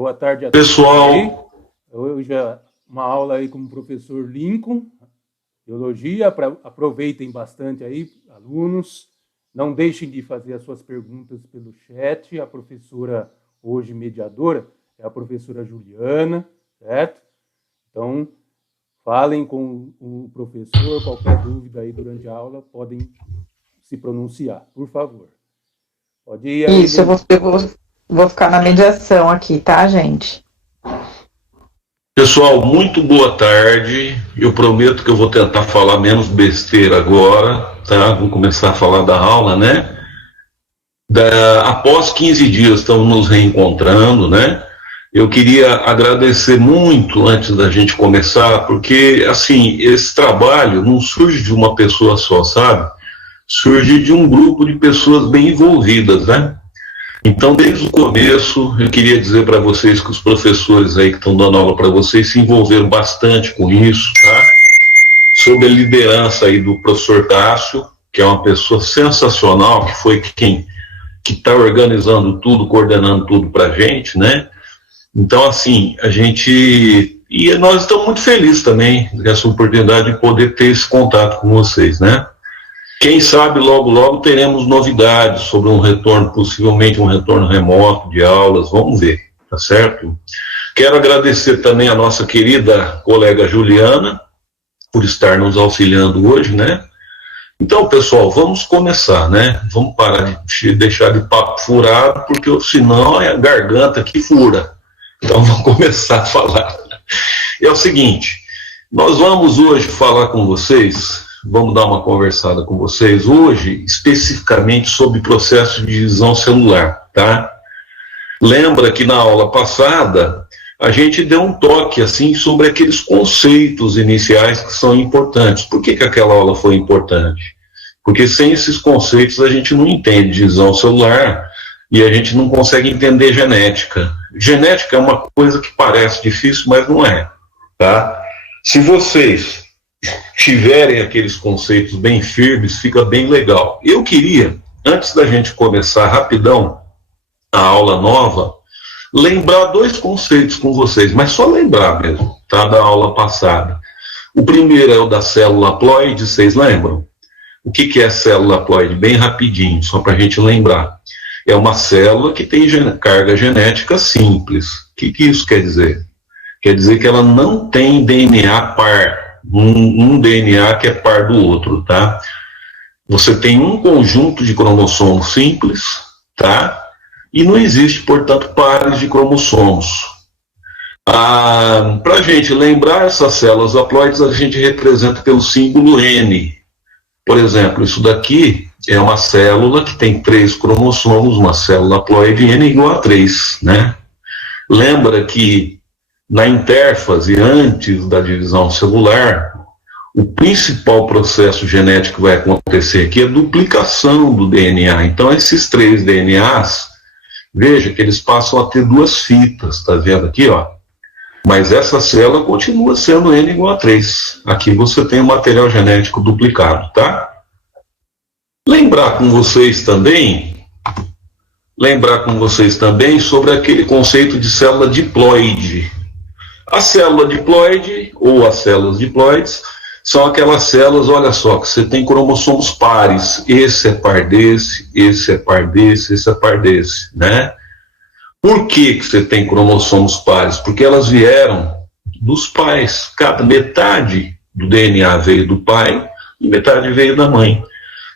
Boa tarde a todos. Pessoal, hoje é uma aula aí com o professor Lincoln, biologia. Aproveitem bastante aí, alunos. Não deixem de fazer as suas perguntas pelo chat. A professora hoje mediadora é a professora Juliana, certo? Então, falem com o professor, qualquer dúvida aí durante a aula, podem se pronunciar, por favor. Pode ir aí. Isso, eu vou ficar na mediação aqui, tá, gente? Pessoal, muito boa tarde. Eu prometo que eu vou tentar falar menos besteira agora, tá? Vou começar a falar da aula, né? Após 15 dias estamos nos reencontrando, né? Eu queria agradecer muito antes da gente começar, porque, assim, esse trabalho não surge de uma pessoa só, sabe? Surge de um grupo de pessoas bem envolvidas, né? Então, desde o começo, eu queria dizer para vocês que os professores aí que estão dando aula para vocês se envolveram bastante com isso, tá? Sob a liderança aí do professor Tássio, que é uma pessoa sensacional, que foi quem que está organizando tudo, coordenando tudo para a gente, né? Então, assim, e nós estamos muito felizes também dessa oportunidade de poder ter esse contato com vocês, né? Quem sabe logo, logo teremos novidades sobre um retorno, possivelmente um retorno remoto de aulas, vamos ver, tá certo? Quero agradecer também a nossa querida colega Juliana por estar nos auxiliando hoje, né? Então, pessoal, vamos começar, né? Vamos parar de deixar de papo furado, porque senão é a garganta que fura. Então, vamos começar a falar. É o seguinte, nós vamos hoje falar com vocês, vamos dar uma conversada com vocês hoje, especificamente sobre processo de divisão celular, tá? Lembra que na aula passada, a gente deu um toque, assim, sobre aqueles conceitos iniciais que são importantes. Por que aquela aula foi importante? Porque sem esses conceitos a gente não entende divisão celular e a gente não consegue entender genética. Genética é uma coisa que parece difícil, mas não é, tá? Se vocês tiverem aqueles conceitos bem firmes, fica bem legal. Eu queria, antes da gente começar rapidão a aula nova, lembrar dois conceitos com vocês, mas só lembrar mesmo, tá? Da aula passada. O primeiro é o da célula haploide, vocês lembram? O que é célula haploide? Bem rapidinho, só para a gente lembrar. É uma célula que tem carga genética simples. O que isso quer dizer? Quer dizer que ela não tem DNA par, um DNA que é par do outro, tá? Você tem um conjunto de cromossomos simples, tá? E não existe, portanto, pares de cromossomos. Para a gente lembrar essas células haploides, a gente representa pelo símbolo N. Por exemplo, isso daqui é uma célula que tem 3 cromossomos, uma célula haploide N igual a 3, né? Lembra que na intérfase, antes da divisão celular, o principal processo genético que vai acontecer aqui é a duplicação do DNA. Então, esses 3 DNAs, veja que eles passam a ter 2 fitas, tá vendo aqui, ó? Mas essa célula continua sendo N igual a 3. Aqui você tem o material genético duplicado, tá? Lembrar com vocês também sobre aquele conceito de célula diploide. A célula diploide, ou as células diploides, são aquelas células, olha só, que você tem cromossomos pares. Esse é par desse, esse é par desse, esse é par desse, né? Por que você tem cromossomos pares? Porque elas vieram dos pais. Cada metade do DNA veio do pai e metade veio da mãe.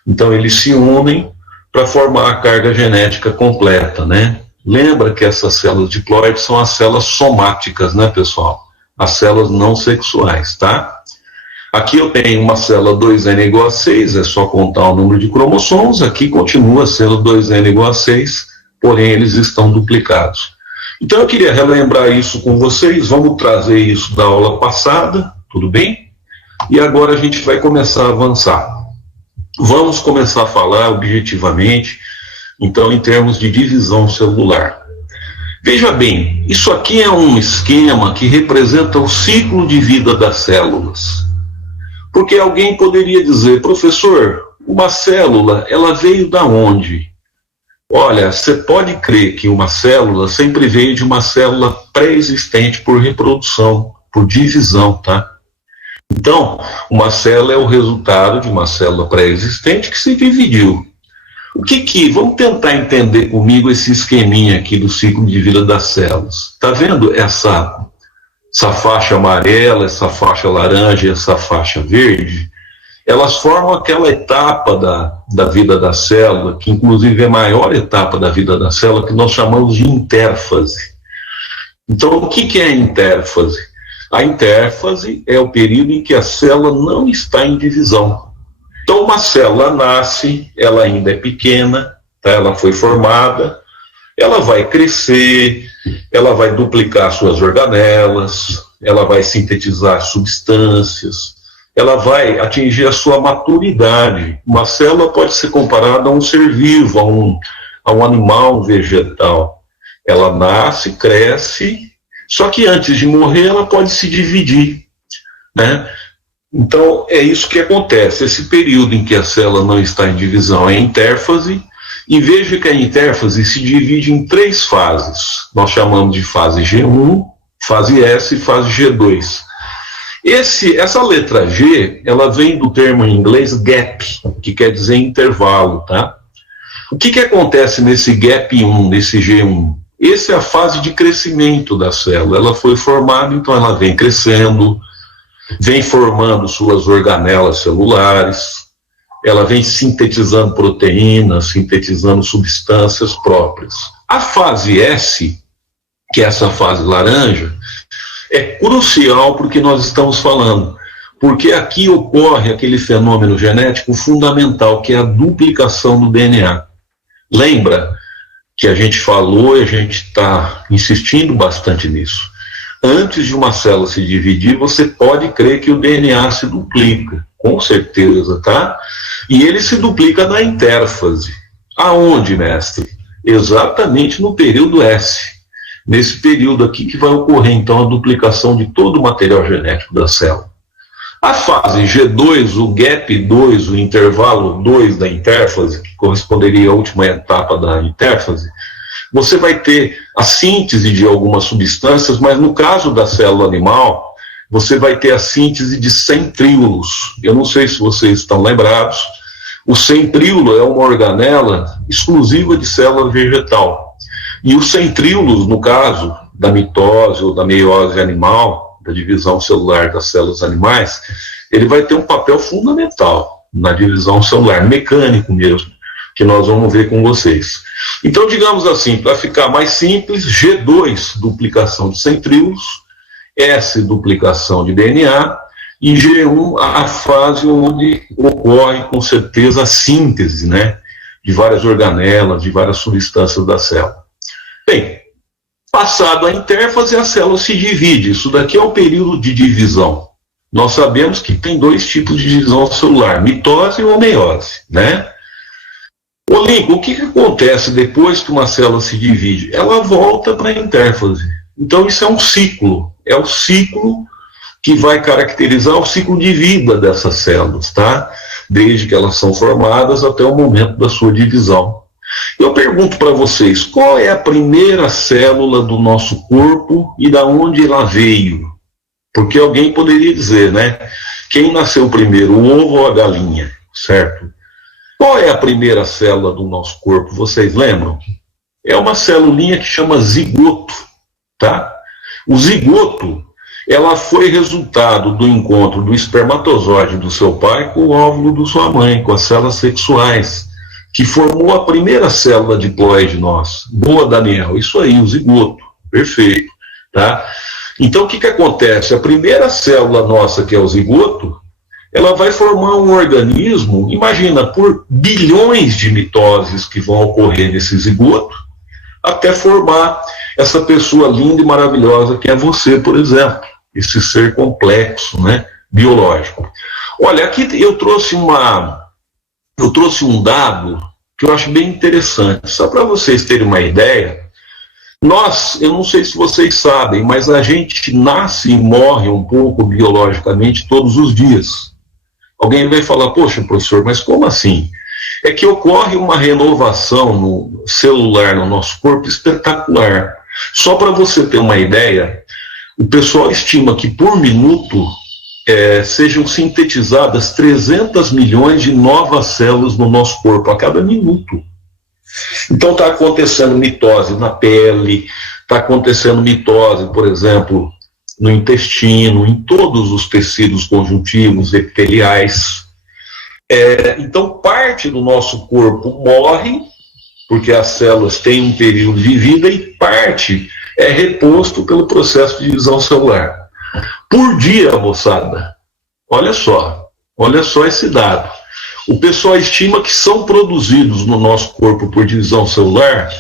Então eles se unem para formar a carga genética completa, né? Lembra que essas células diploides são as células somáticas, né, pessoal? As células não sexuais, tá? Aqui eu tenho uma célula 2N igual a 6, é só contar o número de cromossomos. Aqui continua sendo 2N igual a 6, porém eles estão duplicados. Então eu queria relembrar isso com vocês, vamos trazer isso da aula passada, tudo bem? E agora a gente vai começar a avançar. Vamos começar a falar objetivamente, então, em termos de divisão celular. Veja bem, isso aqui é um esquema que representa o ciclo de vida das células. Porque alguém poderia dizer, professor, uma célula, ela veio da onde? Olha, você pode crer que uma célula sempre veio de uma célula pré-existente por reprodução, por divisão, tá? Então, uma célula é o resultado de uma célula pré-existente que se dividiu. Vamos tentar entender comigo esse esqueminha aqui do ciclo de vida das células. Tá vendo essa faixa amarela, essa faixa laranja e essa faixa verde? Elas formam aquela etapa da vida da célula, que inclusive é a maior etapa da vida da célula, que nós chamamos de intérfase. Então, o que é a intérfase? A intérfase é o período em que a célula não está em divisão. Então, uma célula nasce, ela ainda é pequena, tá? Ela foi formada, ela vai crescer, ela vai duplicar suas organelas, ela vai sintetizar substâncias, ela vai atingir a sua maturidade. Uma célula pode ser comparada a um ser vivo, a um animal, um vegetal. Ela nasce, cresce, só que antes de morrer ela pode se dividir, né? Então é isso que acontece. Esse período em que a célula não está em divisão é a intérfase, e veja que a intérfase se divide em 3 fases. Nós chamamos de fase G1, fase S e fase G2. Essa letra G, ela vem do termo em inglês gap, que quer dizer intervalo, tá? O que acontece nesse gap 1, nesse G1? Essa é a fase de crescimento da célula. Ela foi formada, então ela vem crescendo, vem formando suas organelas celulares, ela vem sintetizando proteínas, sintetizando substâncias próprias. A fase S, que é essa fase laranja, é crucial para o que nós estamos falando, porque aqui ocorre aquele fenômeno genético fundamental, que é a duplicação do DNA. Lembra que a gente falou e a gente está insistindo bastante nisso. Antes de uma célula se dividir, você pode crer que o DNA se duplica, com certeza, tá? E ele se duplica na intérfase. Aonde, mestre? Exatamente no período S. Nesse período aqui que vai ocorrer, então, a duplicação de todo o material genético da célula. A fase G2, o gap 2, o intervalo 2 da intérfase, que corresponderia à última etapa da intérfase, você vai ter a síntese de algumas substâncias, mas no caso da célula animal, você vai ter a síntese de centríolos. Eu não sei se vocês estão lembrados, o centríolo é uma organela exclusiva de célula vegetal. E os centríolos, no caso da mitose ou da meiose animal, da divisão celular das células animais, ele vai ter um papel fundamental na divisão celular, mecânico mesmo, que nós vamos ver com vocês. Então, digamos assim, para ficar mais simples, G2, duplicação de centríolos, S, duplicação de DNA, e G1, a fase onde ocorre, com certeza, a síntese, né, de várias organelas, de várias substâncias da célula. Bem, passado a intérfase, a célula se divide. Isso daqui é o período de divisão. Nós sabemos que tem 2 tipos de divisão celular, mitose ou meiose, né? Ô Lincoln, o que acontece depois que uma célula se divide? Ela volta para a intérfase. Então isso é um ciclo. É o ciclo que vai caracterizar o ciclo de vida dessas células, tá? Desde que elas são formadas até o momento da sua divisão. Eu pergunto para vocês, qual é a primeira célula do nosso corpo e da onde ela veio? Porque alguém poderia dizer, né? Quem nasceu primeiro, o ovo ou a galinha, certo? Qual é a primeira célula do nosso corpo? Vocês lembram? É uma celulinha que chama zigoto, tá? O zigoto, ela foi resultado do encontro do espermatozoide do seu pai com o óvulo de sua mãe, com as células sexuais, que formou a primeira célula diploide nossa. Boa, Daniel, isso aí, o zigoto, perfeito, tá? Então, o que acontece? A primeira célula nossa, que é o zigoto, ela vai formar um organismo, imagina, por bilhões de mitoses que vão ocorrer nesse zigoto, até formar essa pessoa linda e maravilhosa que é você, por exemplo, esse ser complexo, né, biológico. Olha, aqui eu trouxe um dado que eu acho bem interessante, só para vocês terem uma ideia. Eu não sei se vocês sabem, mas a gente nasce e morre um pouco biologicamente todos os dias. Alguém vai falar, poxa, professor, mas como assim? é que ocorre uma renovação no celular no nosso corpo espetacular. Só para você ter uma ideia, o pessoal estima que por minuto sejam sintetizadas 300 milhões de novas células no nosso corpo a cada minuto. Então está acontecendo mitose na pele, está acontecendo mitose, por exemplo, no intestino, em todos os tecidos conjuntivos, epiteliais. Então parte do nosso corpo morre, porque as células têm um período de vida, e parte é reposto pelo processo de divisão celular. Por dia, moçada, olha só esse dado. O pessoal estima que são produzidos no nosso corpo por divisão celular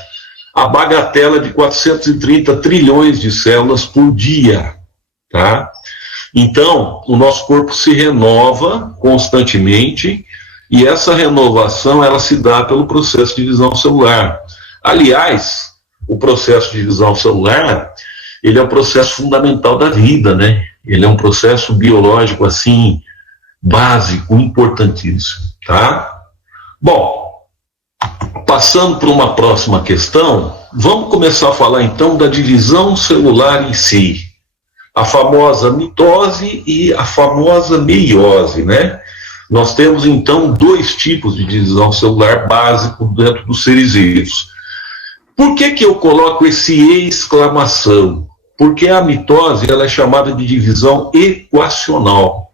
a bagatela de 430 trilhões de células por dia, tá? Então, o nosso corpo se renova constantemente, e essa renovação ela se dá pelo processo de divisão celular. Aliás, o processo de divisão celular, ele é um processo fundamental da vida, né? Ele é um processo biológico, assim, básico, importantíssimo, tá? Bom, passando para uma próxima questão, vamos começar a falar, então, da divisão celular em si. A famosa mitose e a famosa meiose, né? Nós temos, então, dois tipos de divisão celular básico dentro dos seres vivos. Por que eu coloco esse exclamação? Porque a mitose ela é chamada de divisão equacional.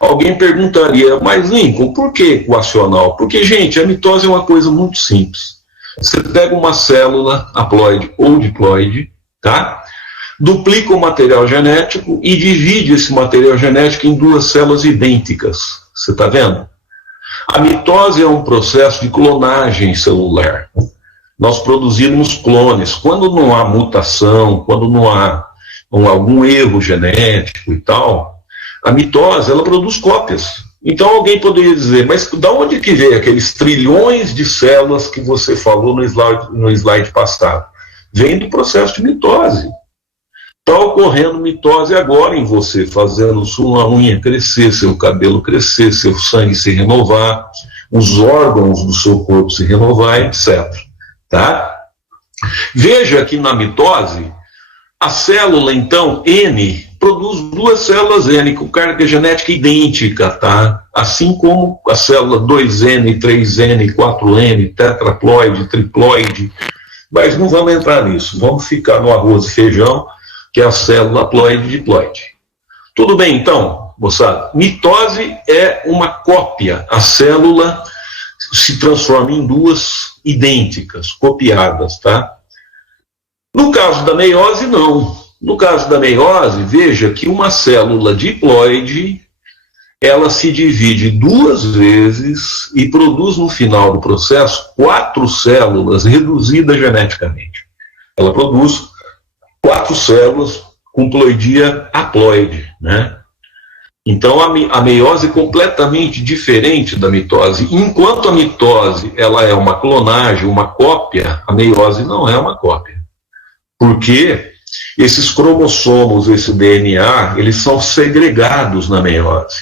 Alguém perguntaria, mas Lincoln, por que equacional? Porque, gente, a mitose é uma coisa muito simples. Você pega uma célula haploide ou diploide, tá? Duplica o material genético e divide esse material genético em duas células idênticas. Você está vendo? A mitose é um processo de clonagem celular. Nós produzimos clones. Quando não há mutação, quando não há algum erro genético e tal, a mitose ela produz cópias. Então alguém poderia dizer, mas de onde que veio aqueles trilhões de células que você falou no slide passado? Vem do processo de mitose. Está ocorrendo mitose agora em você, fazendo sua unha crescer, seu cabelo crescer, seu sangue se renovar, os órgãos do seu corpo se renovar, etc. Tá? Veja que na mitose, a célula, então, N, produz duas células N com carga genética idêntica, tá? Assim como a célula 2N, 3N, 4N, tetraploide, triploide, mas não vamos entrar nisso, vamos ficar no arroz e feijão, que é a célula haploide e diploide. Tudo bem, então, moçada? Mitose é uma cópia, a célula se transforma em duas idênticas, copiadas, tá? No caso da meiose, não. No caso da meiose, veja que uma célula diploide, ela se divide duas vezes e produz no final do processo 4 células reduzidas geneticamente. Ela produz 4 células com ploidia haploide, né? Então a meiose é completamente diferente da mitose. Enquanto a mitose ela é uma clonagem, uma cópia, a meiose não é uma cópia. Porque esses cromossomos, esse DNA, eles são segregados na meiose.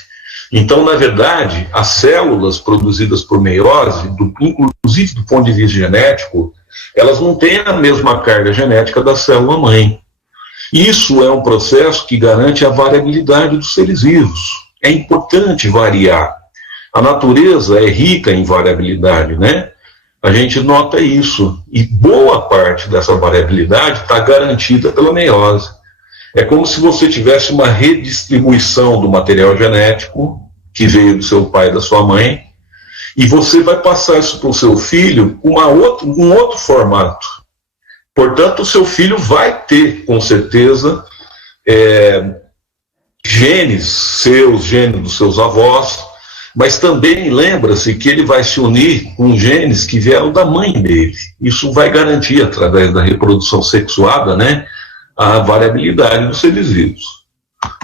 Então, na verdade, as células produzidas por meiose, inclusive do ponto de vista genético, elas não têm a mesma carga genética da célula-mãe. Isso é um processo que garante a variabilidade dos seres vivos. É importante variar. A natureza é rica em variabilidade, né? A gente nota isso. E boa parte dessa variabilidade está garantida pela meiose. É como se você tivesse uma redistribuição do material genético que veio do seu pai e da sua mãe, e você vai passar isso para o seu filho com um outro formato. Portanto, o seu filho vai ter, com certeza, genes seus, genes dos seus avós, mas também lembra-se que ele vai se unir com genes que vieram da mãe dele. Isso vai garantir, através da reprodução sexuada, né, a variabilidade dos seres vivos.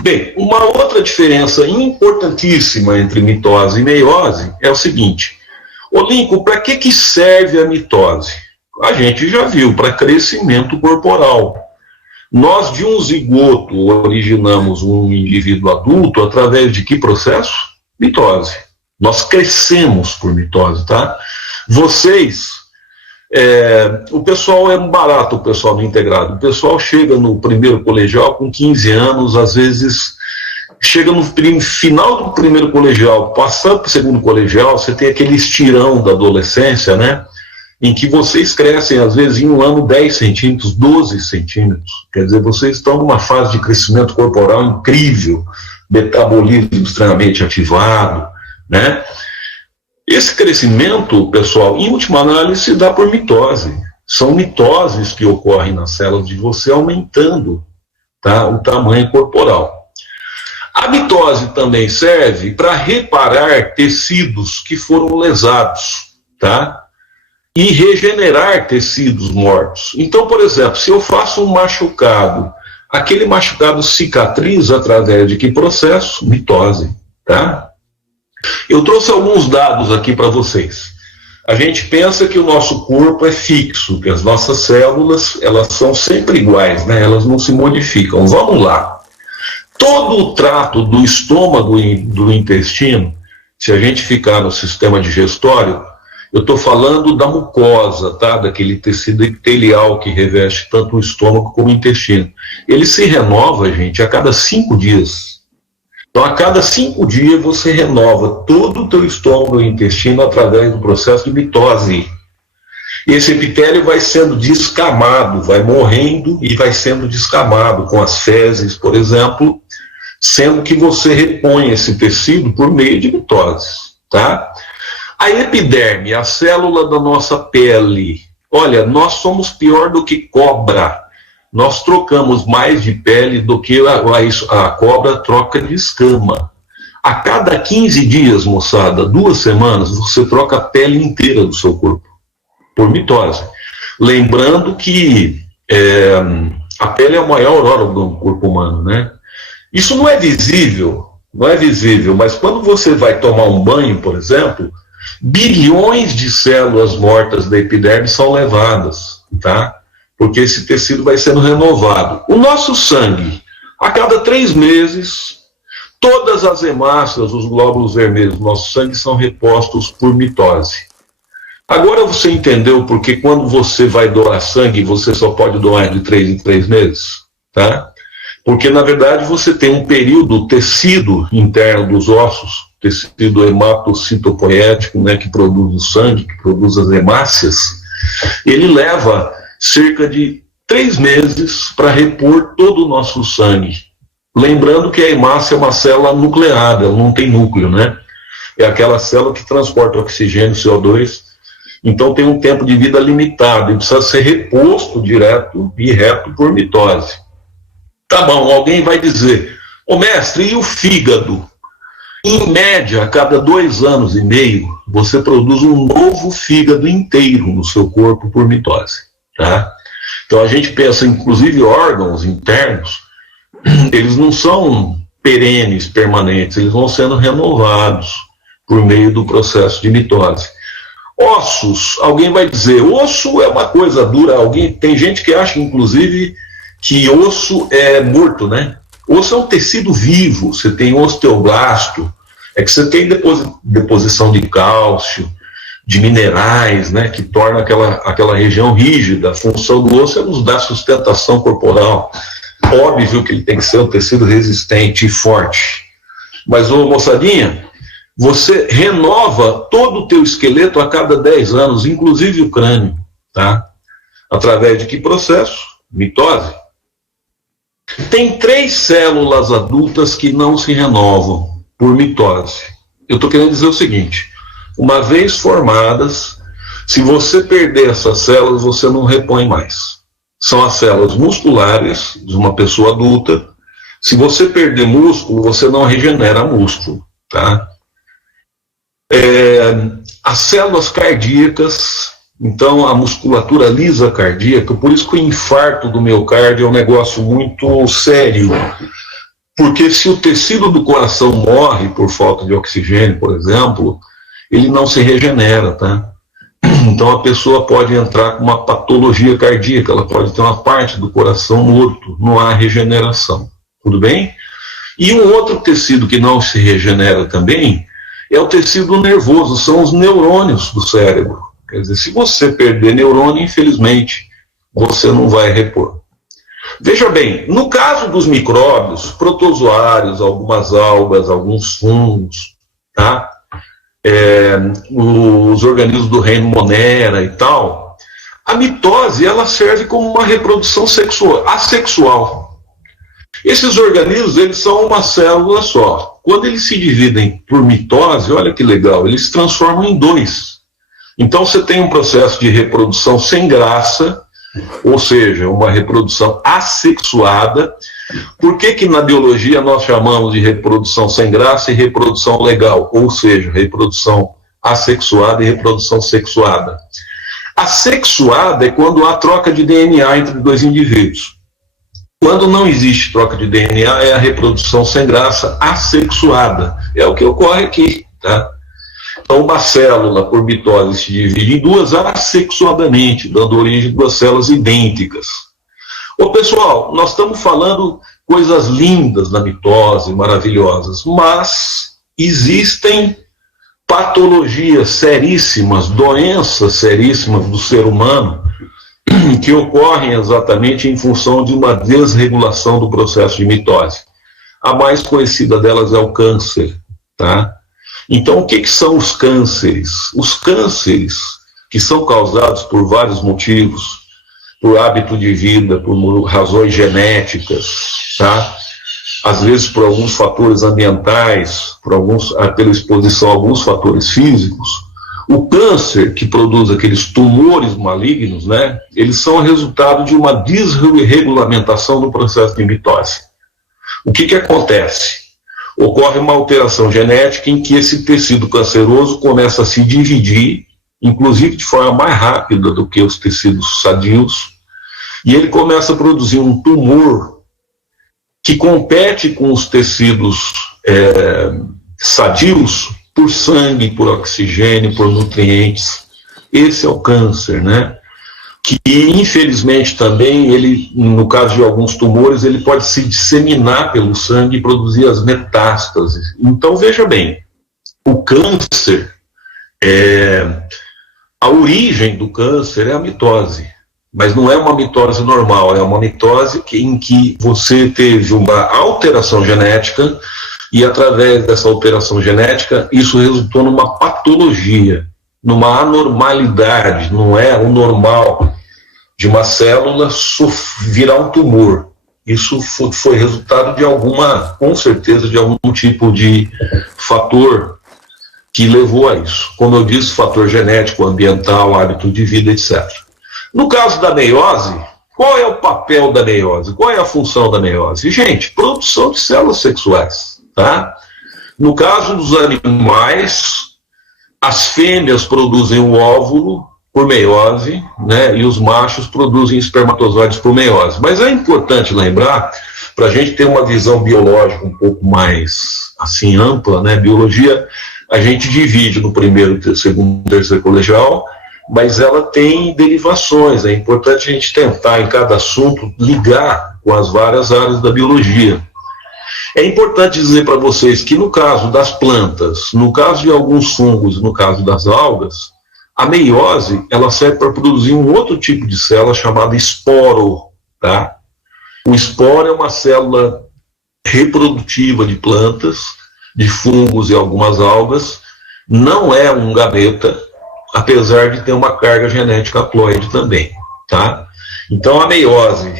Bem, uma outra diferença importantíssima entre mitose e meiose é o seguinte: Lincoln, para que serve a mitose? A gente já viu, para crescimento corporal. Nós, de um zigoto, originamos um indivíduo adulto através de que processo? Mitose. Nós crescemos por mitose, tá? Vocês, o pessoal é barato, o pessoal do integrado. O pessoal chega no primeiro colegial com 15 anos, às vezes chega no final do primeiro colegial, passando para o segundo colegial, você tem aquele estirão da adolescência, né? Em que vocês crescem, às vezes, em um ano 10 centímetros, 12 centímetros. Quer dizer, vocês estão numa fase de crescimento corporal incrível, metabolismo extremamente ativado, né? Esse crescimento, pessoal, em última análise, se dá por mitose. São mitoses que ocorrem nas células de você, aumentando, tá, o tamanho corporal. A mitose também serve para reparar tecidos que foram lesados, tá? E regenerar tecidos mortos. Então, por exemplo, se eu faço um machucado, aquele machucado cicatriza através de que processo? Mitose, tá? Eu trouxe alguns dados aqui para vocês. A gente pensa que o nosso corpo é fixo, que as nossas células, elas são sempre iguais, né? Elas não se modificam. Vamos lá. Todo o trato do estômago e do intestino, se a gente ficar no sistema digestório, eu estou falando da mucosa, tá? Daquele tecido epitelial que reveste tanto o estômago como o intestino. Ele se renova, gente, a cada 5 dias. Então, a cada 5 dias você renova todo o teu estômago e intestino através do processo de mitose. Esse epitélio vai sendo descamado, vai morrendo e vai sendo descamado com as fezes, por exemplo, sendo que você repõe esse tecido por meio de mitose, tá? A epiderme, a célula da nossa pele, olha, nós somos pior do que cobra. Nós trocamos mais de pele do que a cobra troca de escama. A cada 15 dias, moçada, 2 semanas, você troca a pele inteira do seu corpo, por mitose. Lembrando que a pele é o maior órgão do corpo humano, né? Isso não é visível, mas quando você vai tomar um banho, por exemplo, bilhões de células mortas da epiderme são levadas, tá? Porque esse tecido vai sendo renovado. O nosso sangue, a cada 3 meses, todas as hemácias, os glóbulos vermelhos do nosso sangue são repostos por mitose. Agora você entendeu porque quando você vai doar sangue, você só pode doar de 3 em 3 meses, tá? Porque, na verdade, você tem um período, o tecido interno dos ossos, tecido hematocitopoético, né, que produz o sangue, que produz as hemácias, ele leva cerca de 3 meses para repor todo o nosso sangue. Lembrando que a hemácia é uma célula nucleada, ela não tem núcleo, né? É aquela célula que transporta oxigênio, CO2, então tem um tempo de vida limitado e precisa ser reposto direto e reto por mitose. Tá bom, alguém vai dizer, ô mestre, e o fígado? Em média, a cada 2 anos e meio, você produz um novo fígado inteiro no seu corpo por mitose, tá? Então a gente pensa, inclusive, órgãos internos, eles não são perenes, permanentes, eles vão sendo renovados por meio do processo de mitose. Ossos, alguém vai dizer, osso é uma coisa dura, tem gente que acha, inclusive, que osso é morto, né? Osso é um tecido vivo, você tem osteoblasto, é que você tem deposição de cálcio, de minerais, né, que torna aquela região rígida. A função do osso é nos dar sustentação corporal. Óbvio que ele tem que ser um tecido resistente e forte. Mas, ô moçadinha, você renova todo o teu esqueleto a cada 10 anos, inclusive o crânio, tá? Através de que processo? Mitose. Tem 3 células adultas que não se renovam por mitose. Eu estou querendo dizer o seguinte, uma vez formadas, se você perder essas células, você não repõe mais. São as células musculares de uma pessoa adulta. Se você perder músculo, você não regenera músculo, tá? As células cardíacas, então a musculatura lisa cardíaca, por isso que o infarto do miocárdio é um negócio muito sério, porque se o tecido do coração morre por falta de oxigênio, por exemplo, ele não se regenera, tá? Então a pessoa pode entrar com uma patologia cardíaca, ela pode ter uma parte do coração morto, não há regeneração, tudo bem? E um outro tecido que não se regenera também é o tecido nervoso, são os neurônios do cérebro. Quer dizer, se você perder neurônio, infelizmente, você não vai repor. Veja bem, no caso dos micróbios, protozoários, algumas algas, alguns fungos, tá? Os organismos do reino Monera e tal, a mitose ela serve como uma reprodução sexual, assexual. Esses organismos eles são uma célula só. Quando eles se dividem por mitose, olha que legal, eles se transformam em dois. Então você tem um processo de reprodução sem graça, ou seja, uma reprodução assexuada. Por que na biologia nós chamamos de reprodução sem graça e reprodução legal? Ou seja, reprodução assexuada e reprodução sexuada. Assexuada é quando há troca de DNA entre dois indivíduos. Quando não existe troca de DNA, é a reprodução sem graça assexuada. É o que ocorre aqui, tá? Então, uma célula, por mitose, se divide em duas assexuadamente, dando origem a duas células idênticas. Ô, pessoal, nós estamos falando coisas lindas na mitose, maravilhosas, mas existem patologias seríssimas, doenças seríssimas do ser humano, que ocorrem exatamente em função de uma desregulação do processo de mitose. A mais conhecida delas é o câncer, tá? Então, o que são os cânceres? Os cânceres, que são causados por vários motivos, por hábito de vida, por razões genéticas, tá? Às vezes por alguns fatores ambientais, pela exposição a alguns fatores físicos. O câncer, que produz aqueles tumores malignos, né, eles são resultado de uma desregulamentação do processo de mitose. O que acontece? Ocorre uma alteração genética em que esse tecido canceroso começa a se dividir, inclusive de forma mais rápida do que os tecidos sadios, e ele começa a produzir um tumor que compete com os tecidos sadios por sangue, por oxigênio, por nutrientes. Esse é o câncer, né? Que infelizmente também, ele, no caso de alguns tumores, ele pode se disseminar pelo sangue e produzir as metástases. Então veja bem, o câncer, a origem do câncer é a mitose, mas não é uma mitose normal, é uma mitose em que você teve uma alteração genética e através dessa alteração genética isso resultou numa patologia, numa anormalidade, não é o normal de uma célula virar um tumor. Isso foi resultado de com certeza, de algum tipo de fator que levou a isso. Como eu disse, fator genético, ambiental, hábito de vida, etc. No caso da meiose, qual é o papel da meiose? Qual é a função da meiose? Gente, produção de células sexuais, tá? No caso dos animais, as fêmeas produzem o óvulo por meiose, né, e os machos produzem espermatozoides por meiose. Mas é importante lembrar, para a gente ter uma visão biológica um pouco mais assim ampla, né, biologia a gente divide no primeiro, segundo, terceiro colegial, mas ela tem derivações. É importante a gente tentar em cada assunto ligar com as várias áreas da biologia. É importante dizer para vocês que no caso das plantas, no caso de alguns fungos, no caso das algas, a meiose, ela serve para produzir um outro tipo de célula chamada esporo, tá? O esporo é uma célula reprodutiva de plantas, de fungos e algumas algas, não é um gameta, apesar de ter uma carga genética haploide também, tá? Então a meiose,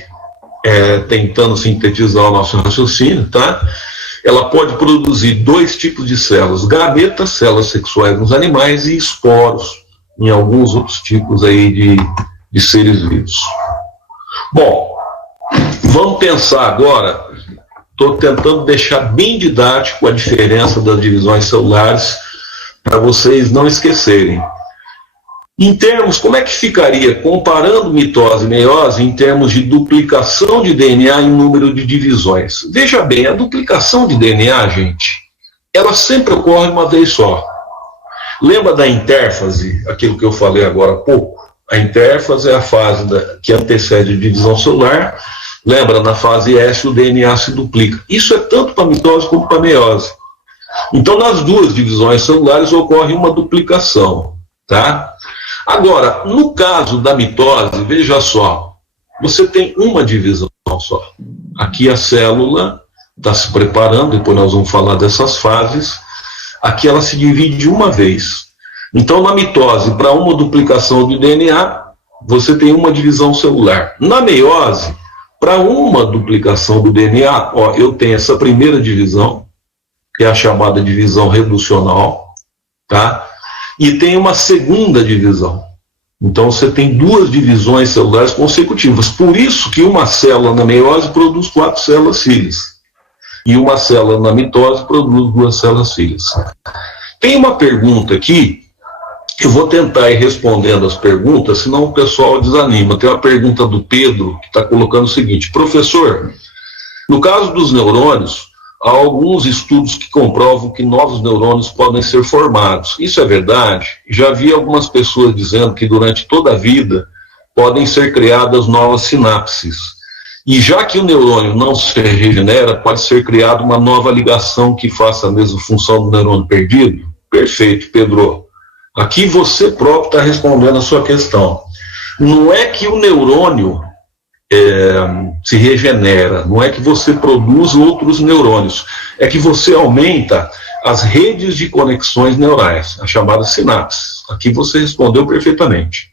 tentando sintetizar o nosso raciocínio, tá? Ela pode produzir dois tipos de células, gametas, células sexuais nos animais, e esporos em alguns outros tipos aí de seres vivos. Bom, vamos pensar agora, estou tentando deixar bem didático a diferença das divisões celulares para vocês não esquecerem. Em termos, como é que ficaria, comparando mitose e meiose, em termos de duplicação de DNA em número de divisões? Veja bem, a duplicação de DNA, gente, ela sempre ocorre uma vez só. Lembra da intérfase, aquilo que eu falei agora há pouco? A intérfase é a fase que antecede a divisão celular. Lembra, na fase S o DNA se duplica. Isso é tanto para mitose como para meiose. Então, nas duas divisões celulares ocorre uma duplicação, tá? Agora, no caso da mitose, veja só, você tem uma divisão só. Aqui a célula está se preparando, depois nós vamos falar dessas fases. Aqui ela se divide de uma vez. Então, na mitose, para uma duplicação do DNA, você tem uma divisão celular. Na meiose, para uma duplicação do DNA, ó, eu tenho essa primeira divisão, que é a chamada divisão reducional, tá? E tem uma segunda divisão. Então, você tem duas divisões celulares consecutivas. Por isso que uma célula na meiose produz 4 células filhas. E uma célula na mitose produz 2 células filhas. Tem uma pergunta aqui, eu vou tentar ir respondendo as perguntas, senão o pessoal desanima. Tem uma pergunta do Pedro, que está colocando o seguinte: professor, no caso dos neurônios, há alguns estudos que comprovam que novos neurônios podem ser formados. Isso é verdade? Já vi algumas pessoas dizendo que durante toda a vida podem ser criadas novas sinapses. E já que o neurônio não se regenera, pode ser criada uma nova ligação que faça a mesma função do neurônio perdido? Perfeito, Pedro. Aqui você próprio está respondendo a sua questão. Não é que o neurônio se regenera, não é que você produz outros neurônios, é que você aumenta as redes de conexões neurais, as chamadas sinapses. Aqui você respondeu perfeitamente.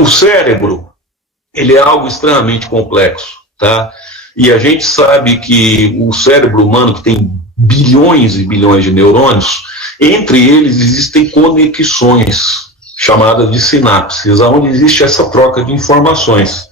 O cérebro, ele é algo extremamente complexo, tá? E a gente sabe que o cérebro humano, que tem bilhões e bilhões de neurônios, entre eles existem conexões, chamadas de sinapses, onde existe essa troca de informações.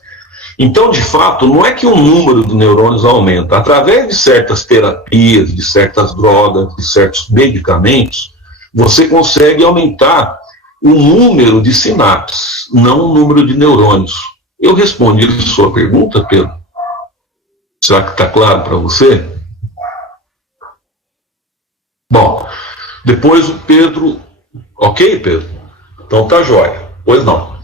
Então, de fato, não é que o número de neurônios aumenta. Através de certas terapias, de certas drogas, de certos medicamentos, você consegue aumentar o número de sinapses, não o número de neurônios. Eu respondi a sua pergunta, Pedro? Será que está claro para você? Bom, depois o Pedro... Ok, Pedro? Então tá jóia. Pois não.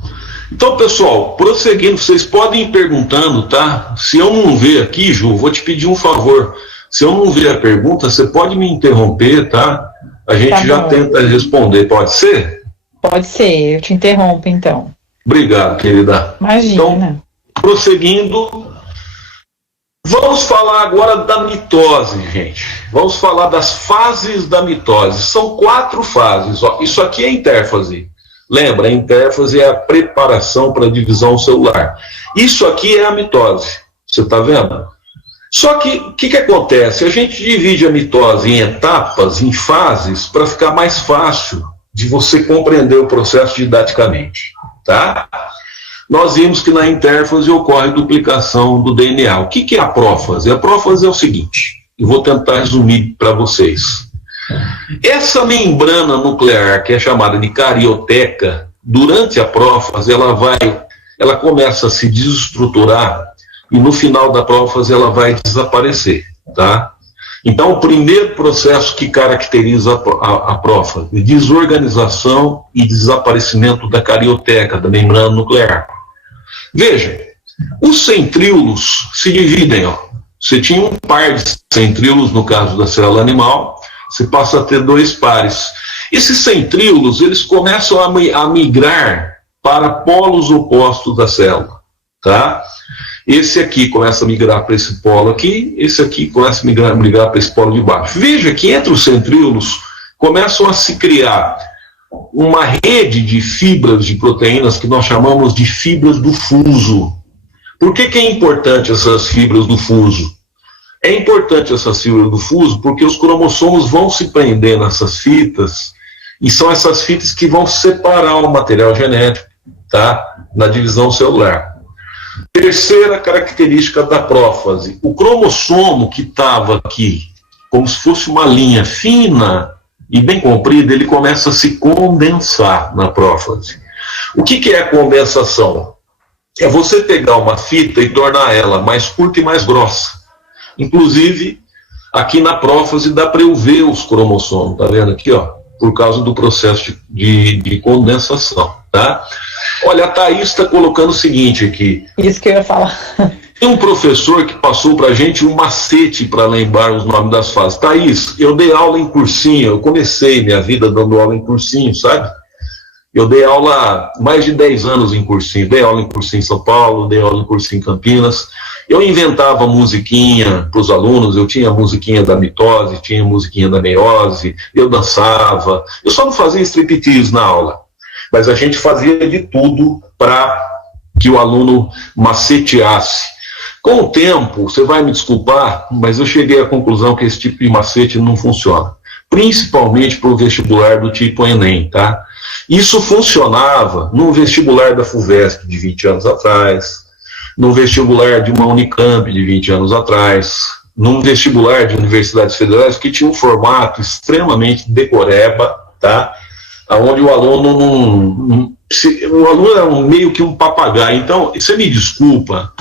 Então, pessoal, prosseguindo, vocês podem ir perguntando, tá? Se eu não ver aqui, Ju, vou te pedir um favor. Se eu não ver a pergunta, você pode me interromper, tá? A gente Tá já bom. tenta responder, pode ser? Pode ser, eu te interrompo então. Obrigado, querida. Imagina. Então, prosseguindo, vamos falar agora da mitose, gente. Vamos falar das fases da mitose. São 4 fases. Ó. Isso aqui é intérfase. Lembra, a intérfase é a preparação para a divisão celular. Isso aqui é a mitose. Você está vendo? Só que, o que acontece? A gente divide a mitose em etapas, em fases, para ficar mais fácil de você compreender o processo didaticamente. Tá? Nós vimos que na intérfase ocorre duplicação do DNA. O que é a prófase? A prófase é o seguinte, eu vou tentar resumir para vocês. Essa membrana nuclear, que é chamada de carioteca, durante a prófase, ela começa a se desestruturar e no final da prófase ela vai desaparecer, tá? Então, o primeiro processo que caracteriza a prófase, desorganização e desaparecimento da carioteca, da membrana nuclear. Veja, os centríolos se dividem, ó. Você tinha um par de centríolos no caso da célula animal, você passa a ter 2 pares. Esses centríolos, eles começam a migrar para polos opostos da célula, tá? Esse aqui começa a migrar para esse polo aqui, esse aqui começa a migrar para esse polo de baixo. Veja que entre os centríolos começam a se criar uma rede de fibras de proteínas que nós chamamos de fibras do fuso. Por que é importante essas fibras do fuso? É importante essa fibra do fuso porque os cromossomos vão se prender nessas fitas e são essas fitas que vão separar o material genético, tá? Na divisão celular. Terceira característica da prófase. O cromossomo que estava aqui, como se fosse uma linha fina e bem comprida, ele começa a se condensar na prófase. O que é a condensação? É você pegar uma fita e tornar ela mais curta e mais grossa. Inclusive, aqui na prófase dá para eu ver os cromossomos, tá vendo aqui, ó? Por causa do processo de condensação, tá? Olha, a Thaís está colocando o seguinte aqui. Isso que eu ia falar. um professor que passou para a gente um macete para lembrar os nomes das fases. Thaís, eu dei aula em cursinho, eu comecei minha vida dando aula em cursinho, sabe? Eu dei aula mais de 10 anos em cursinho. Dei aula em cursinho em São Paulo, dei aula em cursinho em Campinas. Eu inventava musiquinha para os alunos, eu tinha musiquinha da mitose, tinha musiquinha da meiose, eu dançava. Eu só não fazia striptease na aula, mas a gente fazia de tudo para que o aluno maceteasse. Com o tempo, você vai me desculpar, mas eu cheguei à conclusão que esse tipo de macete não funciona. Principalmente para o vestibular do tipo Enem, tá? Isso funcionava no vestibular da FUVEST de 20 anos atrás, no vestibular de uma Unicamp de 20 anos atrás, num vestibular de universidades federais que tinha um formato extremamente decoreba, tá? Onde o aluno o aluno era meio que um papagaio. Então, você me desculpa,